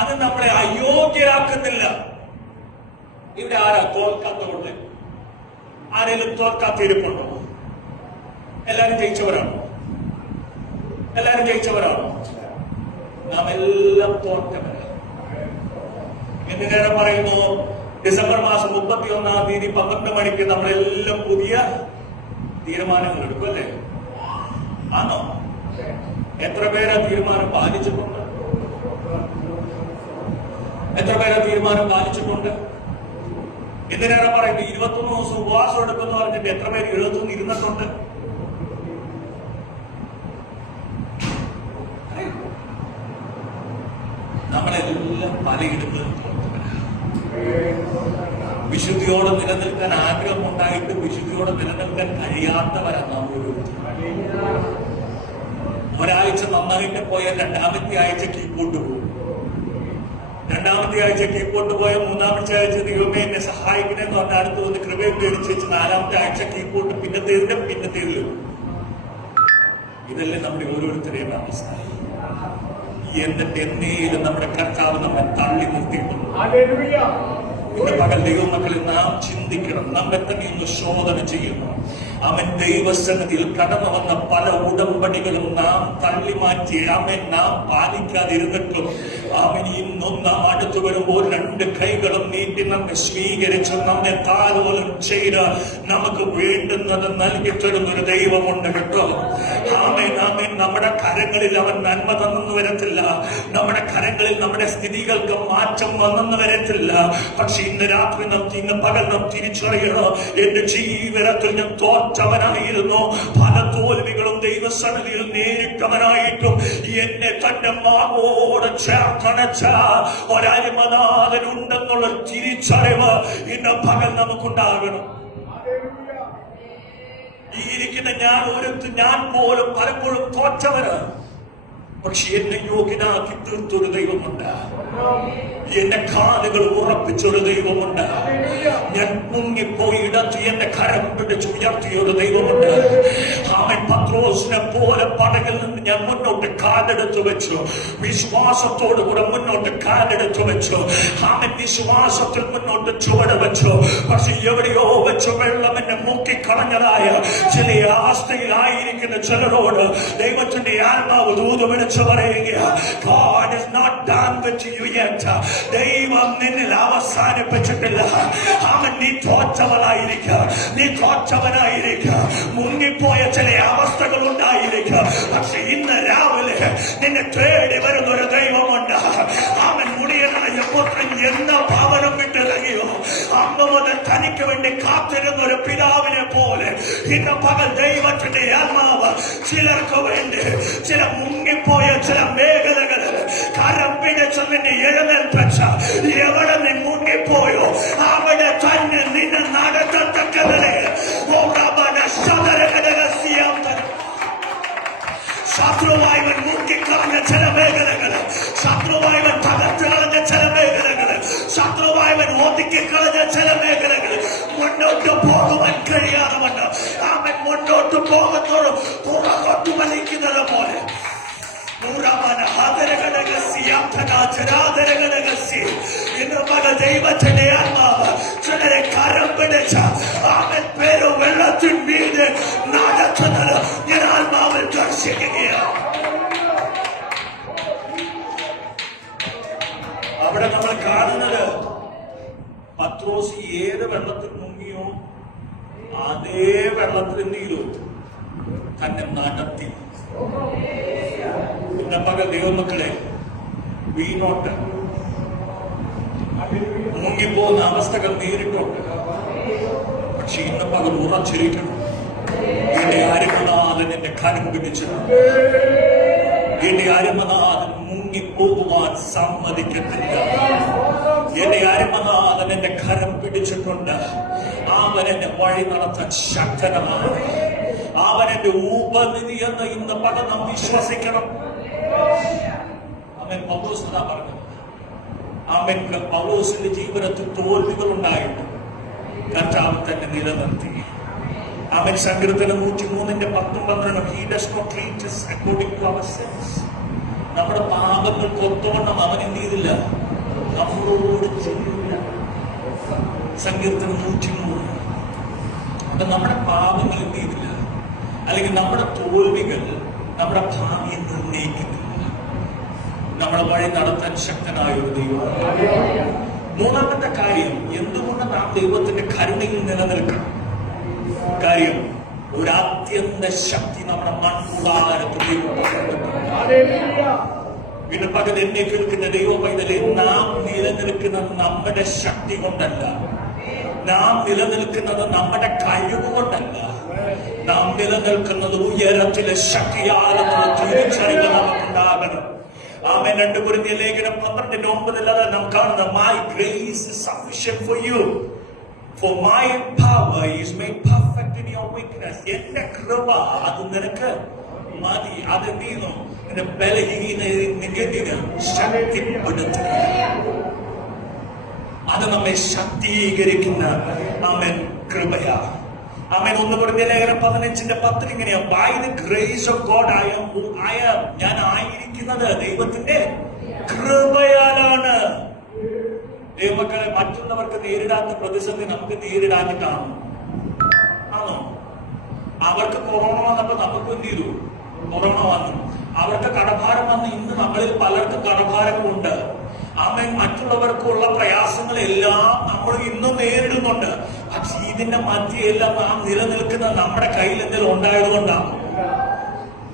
അത് നമ്മളെ അയോഗ്യരാക്കുന്നില്ല. ഇവിടെ ആരാ തോൽക്കാത്തതുകൊണ്ട്? ആരെങ്കിലും തോൽക്കാത്തിരിപ്പുണ്ടോ? എല്ലാരും ജയിച്ചവരാണോ? എല്ലാരും ജയിച്ചവരാണോ? നാം എല്ലാം തോറ്റവരാണ്. ഇന്ന് നേരം പറയുന്നു, ഡിസംബർ മാസം 31-ാം തീയതി 12 മണിക്ക് നമ്മളെല്ലാം പുതിയ തീരുമാനങ്ങൾ എടുക്കും, അല്ലേ? ആണോ? എത്ര പേരെ തീരുമാനം പാലിച്ചിട്ടുണ്ട്? എത്ര പേരെ തീരുമാനം പാലിച്ചിട്ടുണ്ട്? എന്തിനേറെ പറയുന്നു, 21 ദിവസം ഉപവാസം എടുക്കുമെന്ന് പറഞ്ഞിട്ട് എത്ര പേര് 71 ഇരുന്നിട്ടുണ്ട്? നമ്മളെല്ലാം പലയിടത്തും വിശുദ്ധിയോടെ നിലനിൽക്കാൻ ആഗ്രഹമുണ്ടായിട്ട് വിശുദ്ധിയോടെ നിലനിൽക്കാൻ കഴിയാത്തവരാണ് നാം ഓരോരുത്തരും. ഒരാഴ്ച നന്നായിട്ട് പോയ രണ്ടാമത്തെ ആഴ്ച കീഴ്പോട്ട് പോകും. രണ്ടാമത്തെ ആഴ്ച കീഴ്പോട്ട് പോയ മൂന്നാമത്തെ ആഴ്ച ദൈവമേ എന്നെ സഹായിക്കണമെന്ന് പറഞ്ഞ അടുത്ത് വന്ന് കൃപയും പേടിച്ച് വെച്ച് 4-ാമത്തെ ആഴ്ച കീഴ്പോട്ട് പിന്നത്തേതിലും. ഇതല്ലേ നമ്മുടെ ഓരോരുത്തരെയും അവസ്ഥ. എന്നിട്ട് എന്നേലും നമ്മുടെ കർത്താവ് നമ്മെ തള്ളി നിർത്തിയിട്ടുണ്ട്. ഇന്ന് പകൽ ദൈവമക്കളിൽ നാം ചിന്തിക്കണം, നമ്മെ തന്നെ ഒന്ന് ശോധന ചെയ്യുന്നു. അവൻ ദൈവസന്നിധിയിൽ കടന്നു വന്ന പല ഉടമ്പടികളും നാം തള്ളി മാറ്റി, നാം പാലിക്കാതിരുന്നിട്ടും അവൻ ഇന്നും നാം അടുത്തു വരുമ്പോൾ 2 കൈകളും നീട്ടി നമ്മെ സ്വീകരിച്ച് നമ്മെ താലോലം ചെയ്ത് നമുക്ക് വേണ്ടുന്നത് നൽകി തരുന്നൊരു ദൈവമുണ്ട് കേട്ടോ. നമ്മുടെ കരങ്ങളിൽ അവൻ നന്മ തന്നെന്ന് വരത്തില്ല, നമ്മുടെ കരങ്ങളിൽ നമ്മുടെ സ്ഥിതികൾക്ക് മാറ്റം വന്നെന്ന് വരത്തില്ല. പക്ഷെ ഇന്ന് രാത്രി ഇന്ന് പകൽ നാം തിരിച്ചറിയണം, എന്റെ ജീവിതത്തിൽ ഞാൻ തോറ്റവനായിരുന്നു, പല തോൽവികളും ദൈവസന്നിധിയിൽ നേരിട്ടവനായിട്ടും എന്നെ തന്റെ മാവോട് ചേർത്തണച്ച ഒരരിമനാഥനുണ്ടെന്നുള്ള തിരിച്ചറിവ് ഇന്ന് പകൽ നമുക്കുണ്ടാകണം. ഈ ഇരിക്കുന്ന ഞാൻ പോലും പലപ്പോഴും തോറ്റവര്, പക്ഷെ എന്നെ യോഗ്യനാക്കി തീർത്തൊരു ദൈവമുണ്ട്. എന്റെ കാലുകൾ ഉറപ്പിച്ചൊരു ദൈവമുണ്ട്. ഞാൻ മുങ്ങിപ്പോയി ഇടത്തി എന്റെ കരം പിടിച്ച് ഉയർത്തിയൊരു ദൈവമുണ്ട്. അവൻ പത്രോസിനെ പോലെ പടകിൽ നിന്ന് ഞാൻ മുന്നോട്ട് കാലെടുത്തു വെച്ചു, വിശ്വാസത്തോടു കൂടെ മുന്നോട്ട് കാലെടുത്തു വെച്ചു. അവൻ വിശ്വാസത്തിൽ മുന്നോട്ട് ചുവട് വെച്ചു. പക്ഷെ എവിടെയോ വെച്ച് വെള്ളം എന്നെ മുക്കിക്കളഞ്ഞതായ ചില അവസ്ഥയിലായിരിക്കുന്ന ചിലരോട് ദൈവത്തിന്റെ ആത്മാവ് ദൂത് വിളിച്ചു പറയുക, God is not done with you yet. ദൈവം നിന്നിൽ അവസാനിപ്പിച്ചിട്ടില്ല. അവൻ നീ തോറ്റവനായിരിക്കുക, മുങ്ങിപ്പോയ ചില അവസ്ഥകൾ ഉണ്ടായിരിക്കുക. പക്ഷെ ഇന്ന് രാവിലെ നിന്നെ തേടി വരുന്നൊരു ദൈവമുണ്ട്. അവൻ മുടിയനായ പുത്രൻ എന്ന ഭവനം വിട്ടിറങ്ങിയോ അന്ന് മുതൽ തനിക്ക് വേണ്ടി കാത്തിരുന്നൊരു പിതാവിനെ പോലെ ഇന്ന് പകൽ ദൈവത്തിന്റെ ആത്മാവ് ചിലർക്ക് വേണ്ടി ചില മുങ്ങിപ്പോയ ചില മേഖലകളിൽ കരം പിടിച്ച് നിന്നെ എഴുന്നേൽപ്പിച്ച, എവിടെ നീ മുങ്ങിപ്പോയോ അവിടെ തന്നെ നിന്നെ നടത്തത്തക്കതിനെ ശത്രുവായവൻ മുക്കിക്കളഞ്ഞ ചില മേഖലകള്, ശത്രുവായവൻ തകർത്ത് കളഞ്ഞ ചില മേഖലകള്, ശത്രുവായവൻ ഒതുക്കിക്കളഞ്ഞ ചില മേഖലകള് മുന്നോട്ട് പോകുവാൻ കഴിയാതെ വണ്ണം അവൻ മുന്നോട്ട് പോകുന്നതോടും പുറകോട്ട് വലിക്കുന്നത് പോലെ ദൈവത്തിന്റെ ആത്മാവ് ചിലരെ കരം പിടിച്ച അവൻ പേര് വെള്ളത്തിൻ മീതെ നടത്തുന്നത് ഞാൻ ആത്മാവിൽ ദർശിക്കുകയാണ്. കാണുന്നത് പത്രോസ് ഏത് വെള്ളത്തിൽ മുങ്ങിയോ അതേ വെള്ളത്തിൽ എന്ത് ചെയ്തു? തന്നെ നടത്തി. ഇന്ന പകൽ ദൈവമക്കളെ വീണോട്ട് മുങ്ങിപ്പോകുന്ന അവസ്ഥകൾ നേരിട്ടുണ്ട്. പക്ഷെ ഇന്ന് പകൽ ഉറച്ചിരിക്കണം. എന്റെ അരുമനാഥൻ എന്റെ കരം പിടിച്ചിട്ടുണ്ട്. എന്റെ അരുമനാഥൻ മുങ്ങിപ്പോകുവാൻ സമ്മതിക്കത്തില്ല. എന്റെ അരുമനാഥൻ എന്റെ കരം പിടിച്ചിട്ടുണ്ട്. അവൻ എന്റെ വഴി നടത്താൻ ശക്തനാണ്. അവൻ എന്റെ ഉപനിധി എന്ന് ഇന്ന് പകൽ നാം വിശ്വസിക്കണം. അവൻ പൗലോസ് പറഞ്ഞത്. അവൻ പൗലോസിന്റെ ജീവിതത്തിൽ തോൽവികൾ ഉണ്ടായിട്ട് കർത്താവ് തന്നെ നിലനിർത്തി. അവൻ സങ്കീർത്തനം 103:10-12 He does not treat us according to our sins. നമ്മുടെ പാപങ്ങൾക്ക് ഒത്തവണ്ണം അവൻ എന്ത് ചെയ്തില്ല? നമ്മളോട് ചെയ്തില്ല. സങ്കീർത്തനം 103. അപ്പൊ നമ്മുടെ പാപങ്ങൾ എന്ത് ചെയ്തില്ല? അല്ലെങ്കിൽ നമ്മുടെ തോൽവികൾ നമ്മുടെ ഭാവിയെ നിർണ്ണയിക്കുന്നില്ല. നമ്മളെ വഴി നടത്താൻ ശക്തനായ ഒരു ദൈവം. മൂന്നാമത്തെ കാര്യം, എന്തുകൊണ്ട് നാം ദൈവത്തിന്റെ കരുണയിൽ നിലനിൽക്കണം? കാര്യം, ഒരു അത്യന്ത ശക്തി നമ്മുടെ മൺകൂടാരത്തിൽ പിന്നെ പകൽ എന്നെ കേൾക്കുന്ന ദൈവ പൈതലെ, നാം നിലനിൽക്കുന്നത് നമ്മുടെ ശക്തി കൊണ്ടല്ല, നാം നിലനിൽക്കുന്നത് നമ്മുടെ കഴിവ് കൊണ്ടല്ല, നാം നിലനിൽക്കുന്നത് ഉയരത്തിലെ ശക്തിയാണെന്നുള്ള തിരിച്ചറിവ് നമുക്കുണ്ടാകണം. ആമേൻ. 2 കൊരിന്ത്യർ ലേഖനം 12:9 നാം കാണുന്ന My grace is sufficient for you, for my power is made perfect in your weakness. എന്റെ കൃപ അത് നിനക്ക് മതി. അതെന്ത് ചെയ്യുന്നു? എന്റെ ബലഹീനതയെ ശക്തിപ്പെടുത്തുക. അത് നമ്മെ ശക്തീകരിക്കുന്ന ആമേൻ കൃപയാ. ആമേൻ. 1 കൊരിന്ത്യർ ലേഖനം 15:10 ഇങ്ങനെയാ By the grace of God ഞാൻ ആയിരിക്കുന്നത് ദൈവത്തിന്റെ കൃപയാലാണ്. ദൈവമക്കളെ, മറ്റുള്ളവർക്ക് നേരിടാത്ത പ്രതിസന്ധി നമുക്ക് നേരിടാഞ്ഞിട്ടാണോ? ആണോ? അവർക്ക് കൊറോണ വന്നപ്പോ നമുക്ക് എന്ത് ചെയ്തു? കൊറോണ വന്നു. അവർക്ക് കടഭാരം വന്ന് ഇന്ന് നമ്മളിൽ പലർക്കും കടഭാരങ്ങളുണ്ട്. ആമേൻ. മറ്റുള്ളവർക്കുള്ള പ്രയാസങ്ങളെല്ലാം നമ്മൾ ഇന്നും നേരിടുന്നുണ്ട്. പക്ഷെ ഇതിന്റെ മധ്യയെല്ലാം നാം നിലനിൽക്കുന്ന നമ്മുടെ കയ്യിൽ എന്തെങ്കിലും ഉണ്ടായതുകൊണ്ടാണ്.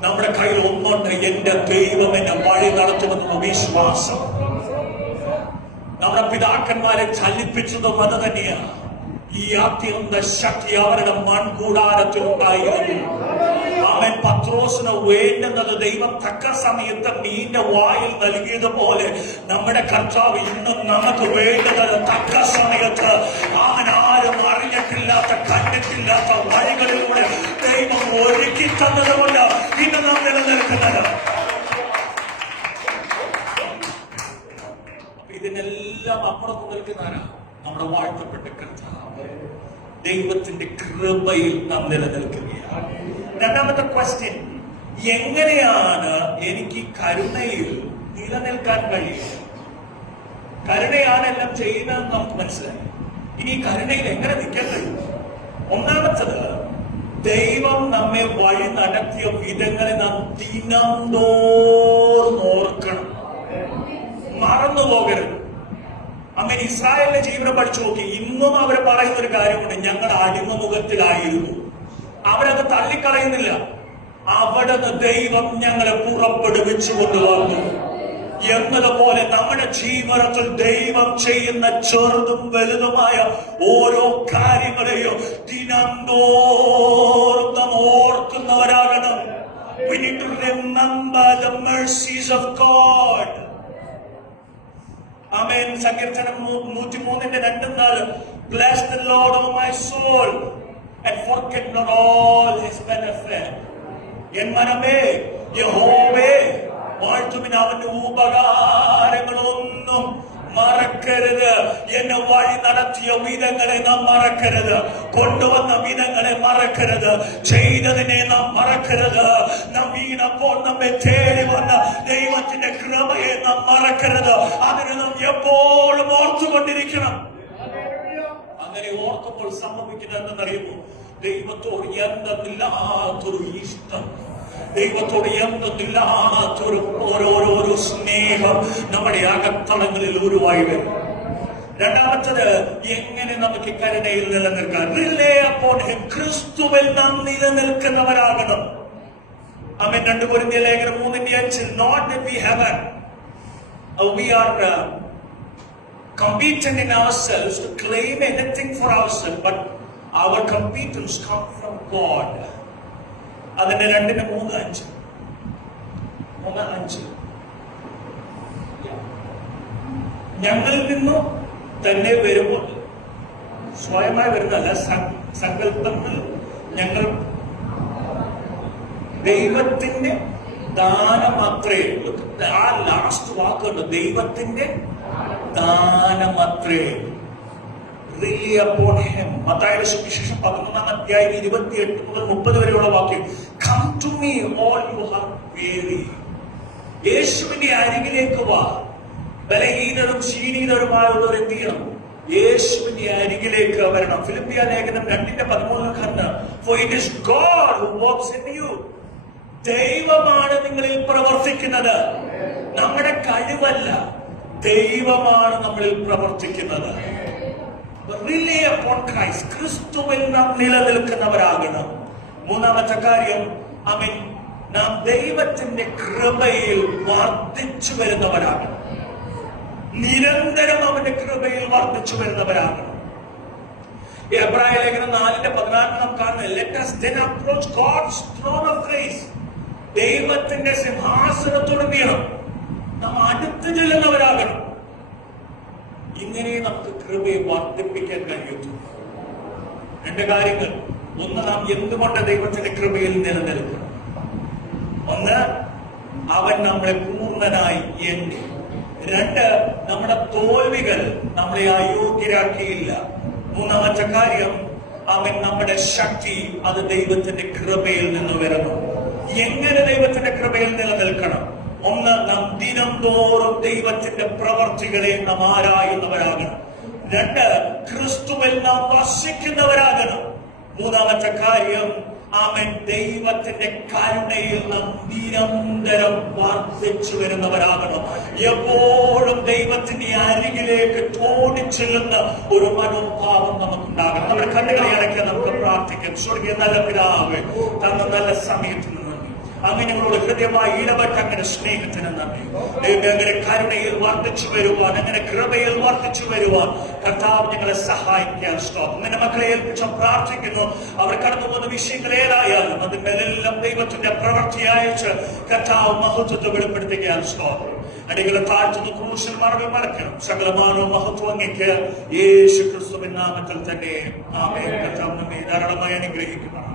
നമ്മുടെ കയ്യിൽ ഒന്നുണ്ട്, എന്റെ ദൈവം എന്നെ വഴി നടത്തുമെന്നുള്ള വിശ്വാസം. നമ്മുടെ പിതാക്കന്മാരെ ചലിപ്പിച്ചതും അത് തന്നെയാണ്. ഈ അത്യന്ത ശക്തി അവരുടെ മൺകൂടാരത്തിൽ ഉണ്ടായിരുന്നു. അവൻ പത്രോസിന് വേണ്ടുന്നത് ദൈവം തക്ക സമയത്ത് മീന്റെ വായിൽ നൽകിയതുപോലെ നമ്മുടെ കർത്താവ് ഇന്നും നമുക്ക് വേണ്ടുന്നത് തക്ക സമയത്ത് അവൻ ആരും അറിഞ്ഞിട്ടില്ലാത്ത കണ്ടിട്ടില്ലാത്ത വഴികളിലൂടെ ദൈവം ഒരുക്കി തന്നതുകൊണ്ട് ഇന്ന് നാം നിലനിൽക്കുന്നത്. ഇതിനെല്ലാം അപ്പുറത്ത് നിൽക്കുന്നവരാ നമ്മുടെ വാഴ്ത്തപ്പെട്ട കർത്താവ്. ദൈവത്തിന്റെ കൃപയിൽ നാം നിലനിൽക്കുകയാണ്. രണ്ടാമത്തെ ക്വസ്റ്റ്യൻ, എങ്ങനെയാണ് എനിക്ക് കരുണയിൽ നിലനിൽക്കാൻ കഴിയുക? കരുണയാണ് എല്ലാം ചെയ്യുന്നതെന്ന് നമുക്ക് മനസ്സിലായി. ഇനി കരുണയിൽ എങ്ങനെ നിൽക്കാൻ കഴിയും? ഒന്നാമത്തത്, ദൈവം നമ്മെ വഴി നടത്തിയ വിധങ്ങളെ നാം ദിനംതോറും ഓർക്കണം, മറന്നു പോകരുത്. അമ്മ ഇസ്രായേലിന്റെ ജീവിതം പഠിച്ചു നോക്കി. ഇന്നും അവർ പറയുന്ന ഒരു കാര്യമുണ്ട്, ഞങ്ങൾ അടിമമുഖത്തിലായിരുന്നു. അവരത് തള്ളിക്കളയുന്നില്ല. അവിടെ നിന്ന് ദൈവം ഞങ്ങളെ പുറപ്പെടുവിച്ചു കൊണ്ടുവന്നു എന്നതുപോലെ നമ്മുടെ ജീവിതത്തിൽ ദൈവം ചെയ്യുന്ന ചെറുതും വലുതുമായ ഓരോ കാര്യങ്ങളെയും ദിനംതോറും നാം ഓർക്കുന്നവരാകണം. We need to remember the mercies of God. Amen. സങ്കീർത്തനം 103:2-4 Bless the Lord, O my soul, and forget not all his benefit. N മനമേ യഹോവയെ വാഴ്ത്തുവിൻ, അവന്റെ ഉപകാരങ്ങളൊന്നും മറക്കരുത്. എന്നെ വഴി നടത്തിയ വിധങ്ങളെ നാം മറക്കരുത്, കൊണ്ടുവന്ന വിധങ്ങളെ മറക്കരുത്, ചെയ്തതിനെ നാം മറക്കരുത്. നാം വീണപ്പോൾ നമ്മെ തേടി വന്ന ദൈവത്തിന്റെ കൃപയെ നാം മറക്കരുത്. അതിന് നാം എപ്പോഴും ഓർത്തുകൊണ്ടിരിക്കണം. അങ്ങനെ ഓർക്കുമ്പോൾ സംഭവിക്കുന്നത് എന്തെന്നറിയുമോ? ദൈവത്തോട് എന്തെന്നില്ലാത്തൊരു ഇഷ്ടം, ദൈവത്തോട് എന്തെന്നില്ലാത്തൊരു ഓരോരോ സ്നേഹം നമ്മുടെ അകത്തളങ്ങളിൽ ഉരുവായി വരും. രണ്ടാമത്തത്, എങ്ങനെ നമുക്ക് കരുണയിൽ നിലനിൽക്കാൻ? Relay upon him. ക്രിസ്തുവിൽ നാം നിലനിൽക്കുന്നവരാകണം. ആമേൻ. 2 കൊരിന്ത്യർ ലേഖനം 3:5, not that we have we are competent in ourselves to claim anything for ourselves, but our competence comes from God. അതിന്റെ 2:3-5 ഞങ്ങളിൽ നിന്നും തന്നെ വരുമ്പോൾ, സ്വയമായി വരുന്നതല്ല, സങ്കല്പങ്ങൾ ഞങ്ങൾ ദൈവത്തിന്റെ ദാനമത്രേ. ആ ലാസ്റ്റ് വാക്കുണ്ട്, ദൈവത്തിന്റെ ദാനമത്രേ. Relay upon him. മത്തായിയുടെ സുവിശേഷം 11:28-30 വരെയുള്ള വാക്യം, come to me all you are weary. യേശുവിന്റെ അരികിലേക്ക് വാ. ബലഹീനരും ക്ഷീണിതരുമായുള്ളവർ എന്ത് ചെയ്യണം? യേശുവിന്റെ അരികിലേക്ക് വരണം. ഫിലിപ്പിയ ലേഖനം 2:13 For it is God who works in you. ദൈവമാണ് നിങ്ങളിൽ പ്രവർത്തിക്കുന്നത്, നമ്മുടെ കഴിവല്ല. ദൈവമാണ് നമ്മളിൽ പ്രവർത്തിക്കുന്നത്. Relay upon Christ. ക്രിസ്തുവിൽ നാം നിലനിൽക്കുന്നവരാകണം. മൂന്നാമത്തെ കാര്യം, ആമേൻ, നാം ദൈവത്തിന്റെ കൃപയിൽ വർദ്ധിച്ചു വരുന്നവരാകണം. നിരന്തരം അവന്റെ കൃപയിൽ വർദ്ധിച്ചു വരുന്നവരാകണം. എബ്രായ ലേഖനം 4:14 നാം കാണുന്നത്, let us then approach God's throne of grace. ദൈവത്തിന്റെ സിംഹാസനത്തോട് നാം അടുത്ത് ചെല്ലുന്നവരാകണം. ഇങ്ങനെ നമുക്ക് കൃപയെ വർദ്ധിപ്പിക്കാൻ കഴിയുന്നു. 2 കാര്യങ്ങൾ. ഒന്ന്, നാം എന്തുകൊണ്ട് ദൈവത്തിന്റെ കൃപയിൽ നിലനിൽക്കണം? ഒന്ന്, അവൻ നമ്മളെ പൂർണ്ണനായി എണ്ണി. 2, നമ്മുടെ തോൽവികൾ നമ്മളെ അയോഗ്യരാക്കിയില്ല. മൂന്നാമത്തെ കാര്യം, അവൻ നമ്മുടെ ശക്തി അത് ദൈവത്തിന്റെ കൃപയിൽ നിന്ന് വരുന്നു. എങ്ങനെ ദൈവത്തിന്റെ കൃപയിൽ നിലനിൽക്കണം? ഒന്ന്, നാം ദിനം തോറും ദൈവത്തിന്റെ പ്രവർത്തികളെ നാം ആരായുന്നവരാകണം. 2, ക്രിസ്തുവിൽ നാം വസിക്കുന്നവരാകണം. മൂന്നാമത്തെ കാര്യം, ആമേൻ, ദൈവത്തിന്റെ കരുണയിൽ നാം നിരന്തരം വർദ്ധിച്ചു വരുന്നവരാകണം. എപ്പോഴും ദൈവത്തിന്റെ അരികിലേക്ക് ഓടിച്ചെല്ലുന്ന ഒരു മനോഭാവം നമുക്കുണ്ടാകണം. നമ്മുടെ കണ്ണുകളെ അടയ്ക്കാൻ നമുക്ക് പ്രാർത്ഥിക്കാം. സ്വർഗീയ നല്ല പിതാവേ, തന്ന നല്ല സമയത്തിന് നന്ദി. അങ്ങനെ ഞങ്ങളോട് ഹൃദയമായി ഇടപെട്ട അങ്ങനെ സ്നേഹത്തിന് നന്ദി. അങ്ങനെ കരുണയിൽ വർദ്ധിച്ചു വരുവാൻ, അങ്ങനെ കൃപയിൽ വർദ്ധിച്ചു വരുവാൻ കർത്താവ് ഞങ്ങളെ സഹായിക്കാൻ സ്തോത്രം. നിന്റെ മക്കളെ ഏൽപ്പിച്ച പ്രാർത്ഥിക്കുന്നു. അവർ കടന്നു പോകുന്ന വിഷയങ്ങൾ ഏതായാലും അതിന്മേലെല്ലാം ദൈവത്തിന്റെ പ്രവൃത്തി അയച്ച് കർത്താവ് മഹത്വത്തെ വെളിപ്പെടുത്തുകയാൽ സ്തോത്രം. അടികളെ താഴ്ത്തുന്ന ക്രൂശിൽ മറവിൽ മറക്കണം. സകലമാനോ മഹത്വം അങ്ങേക്ക് യേശു ക്രിസ്തുവിൻ നാമത്തിൽ തന്നെ ആമേൻ. കർത്താവ് നമ്മെ ധാരാളമായി അനുഗ്രഹിക്കുന്നതാണ്.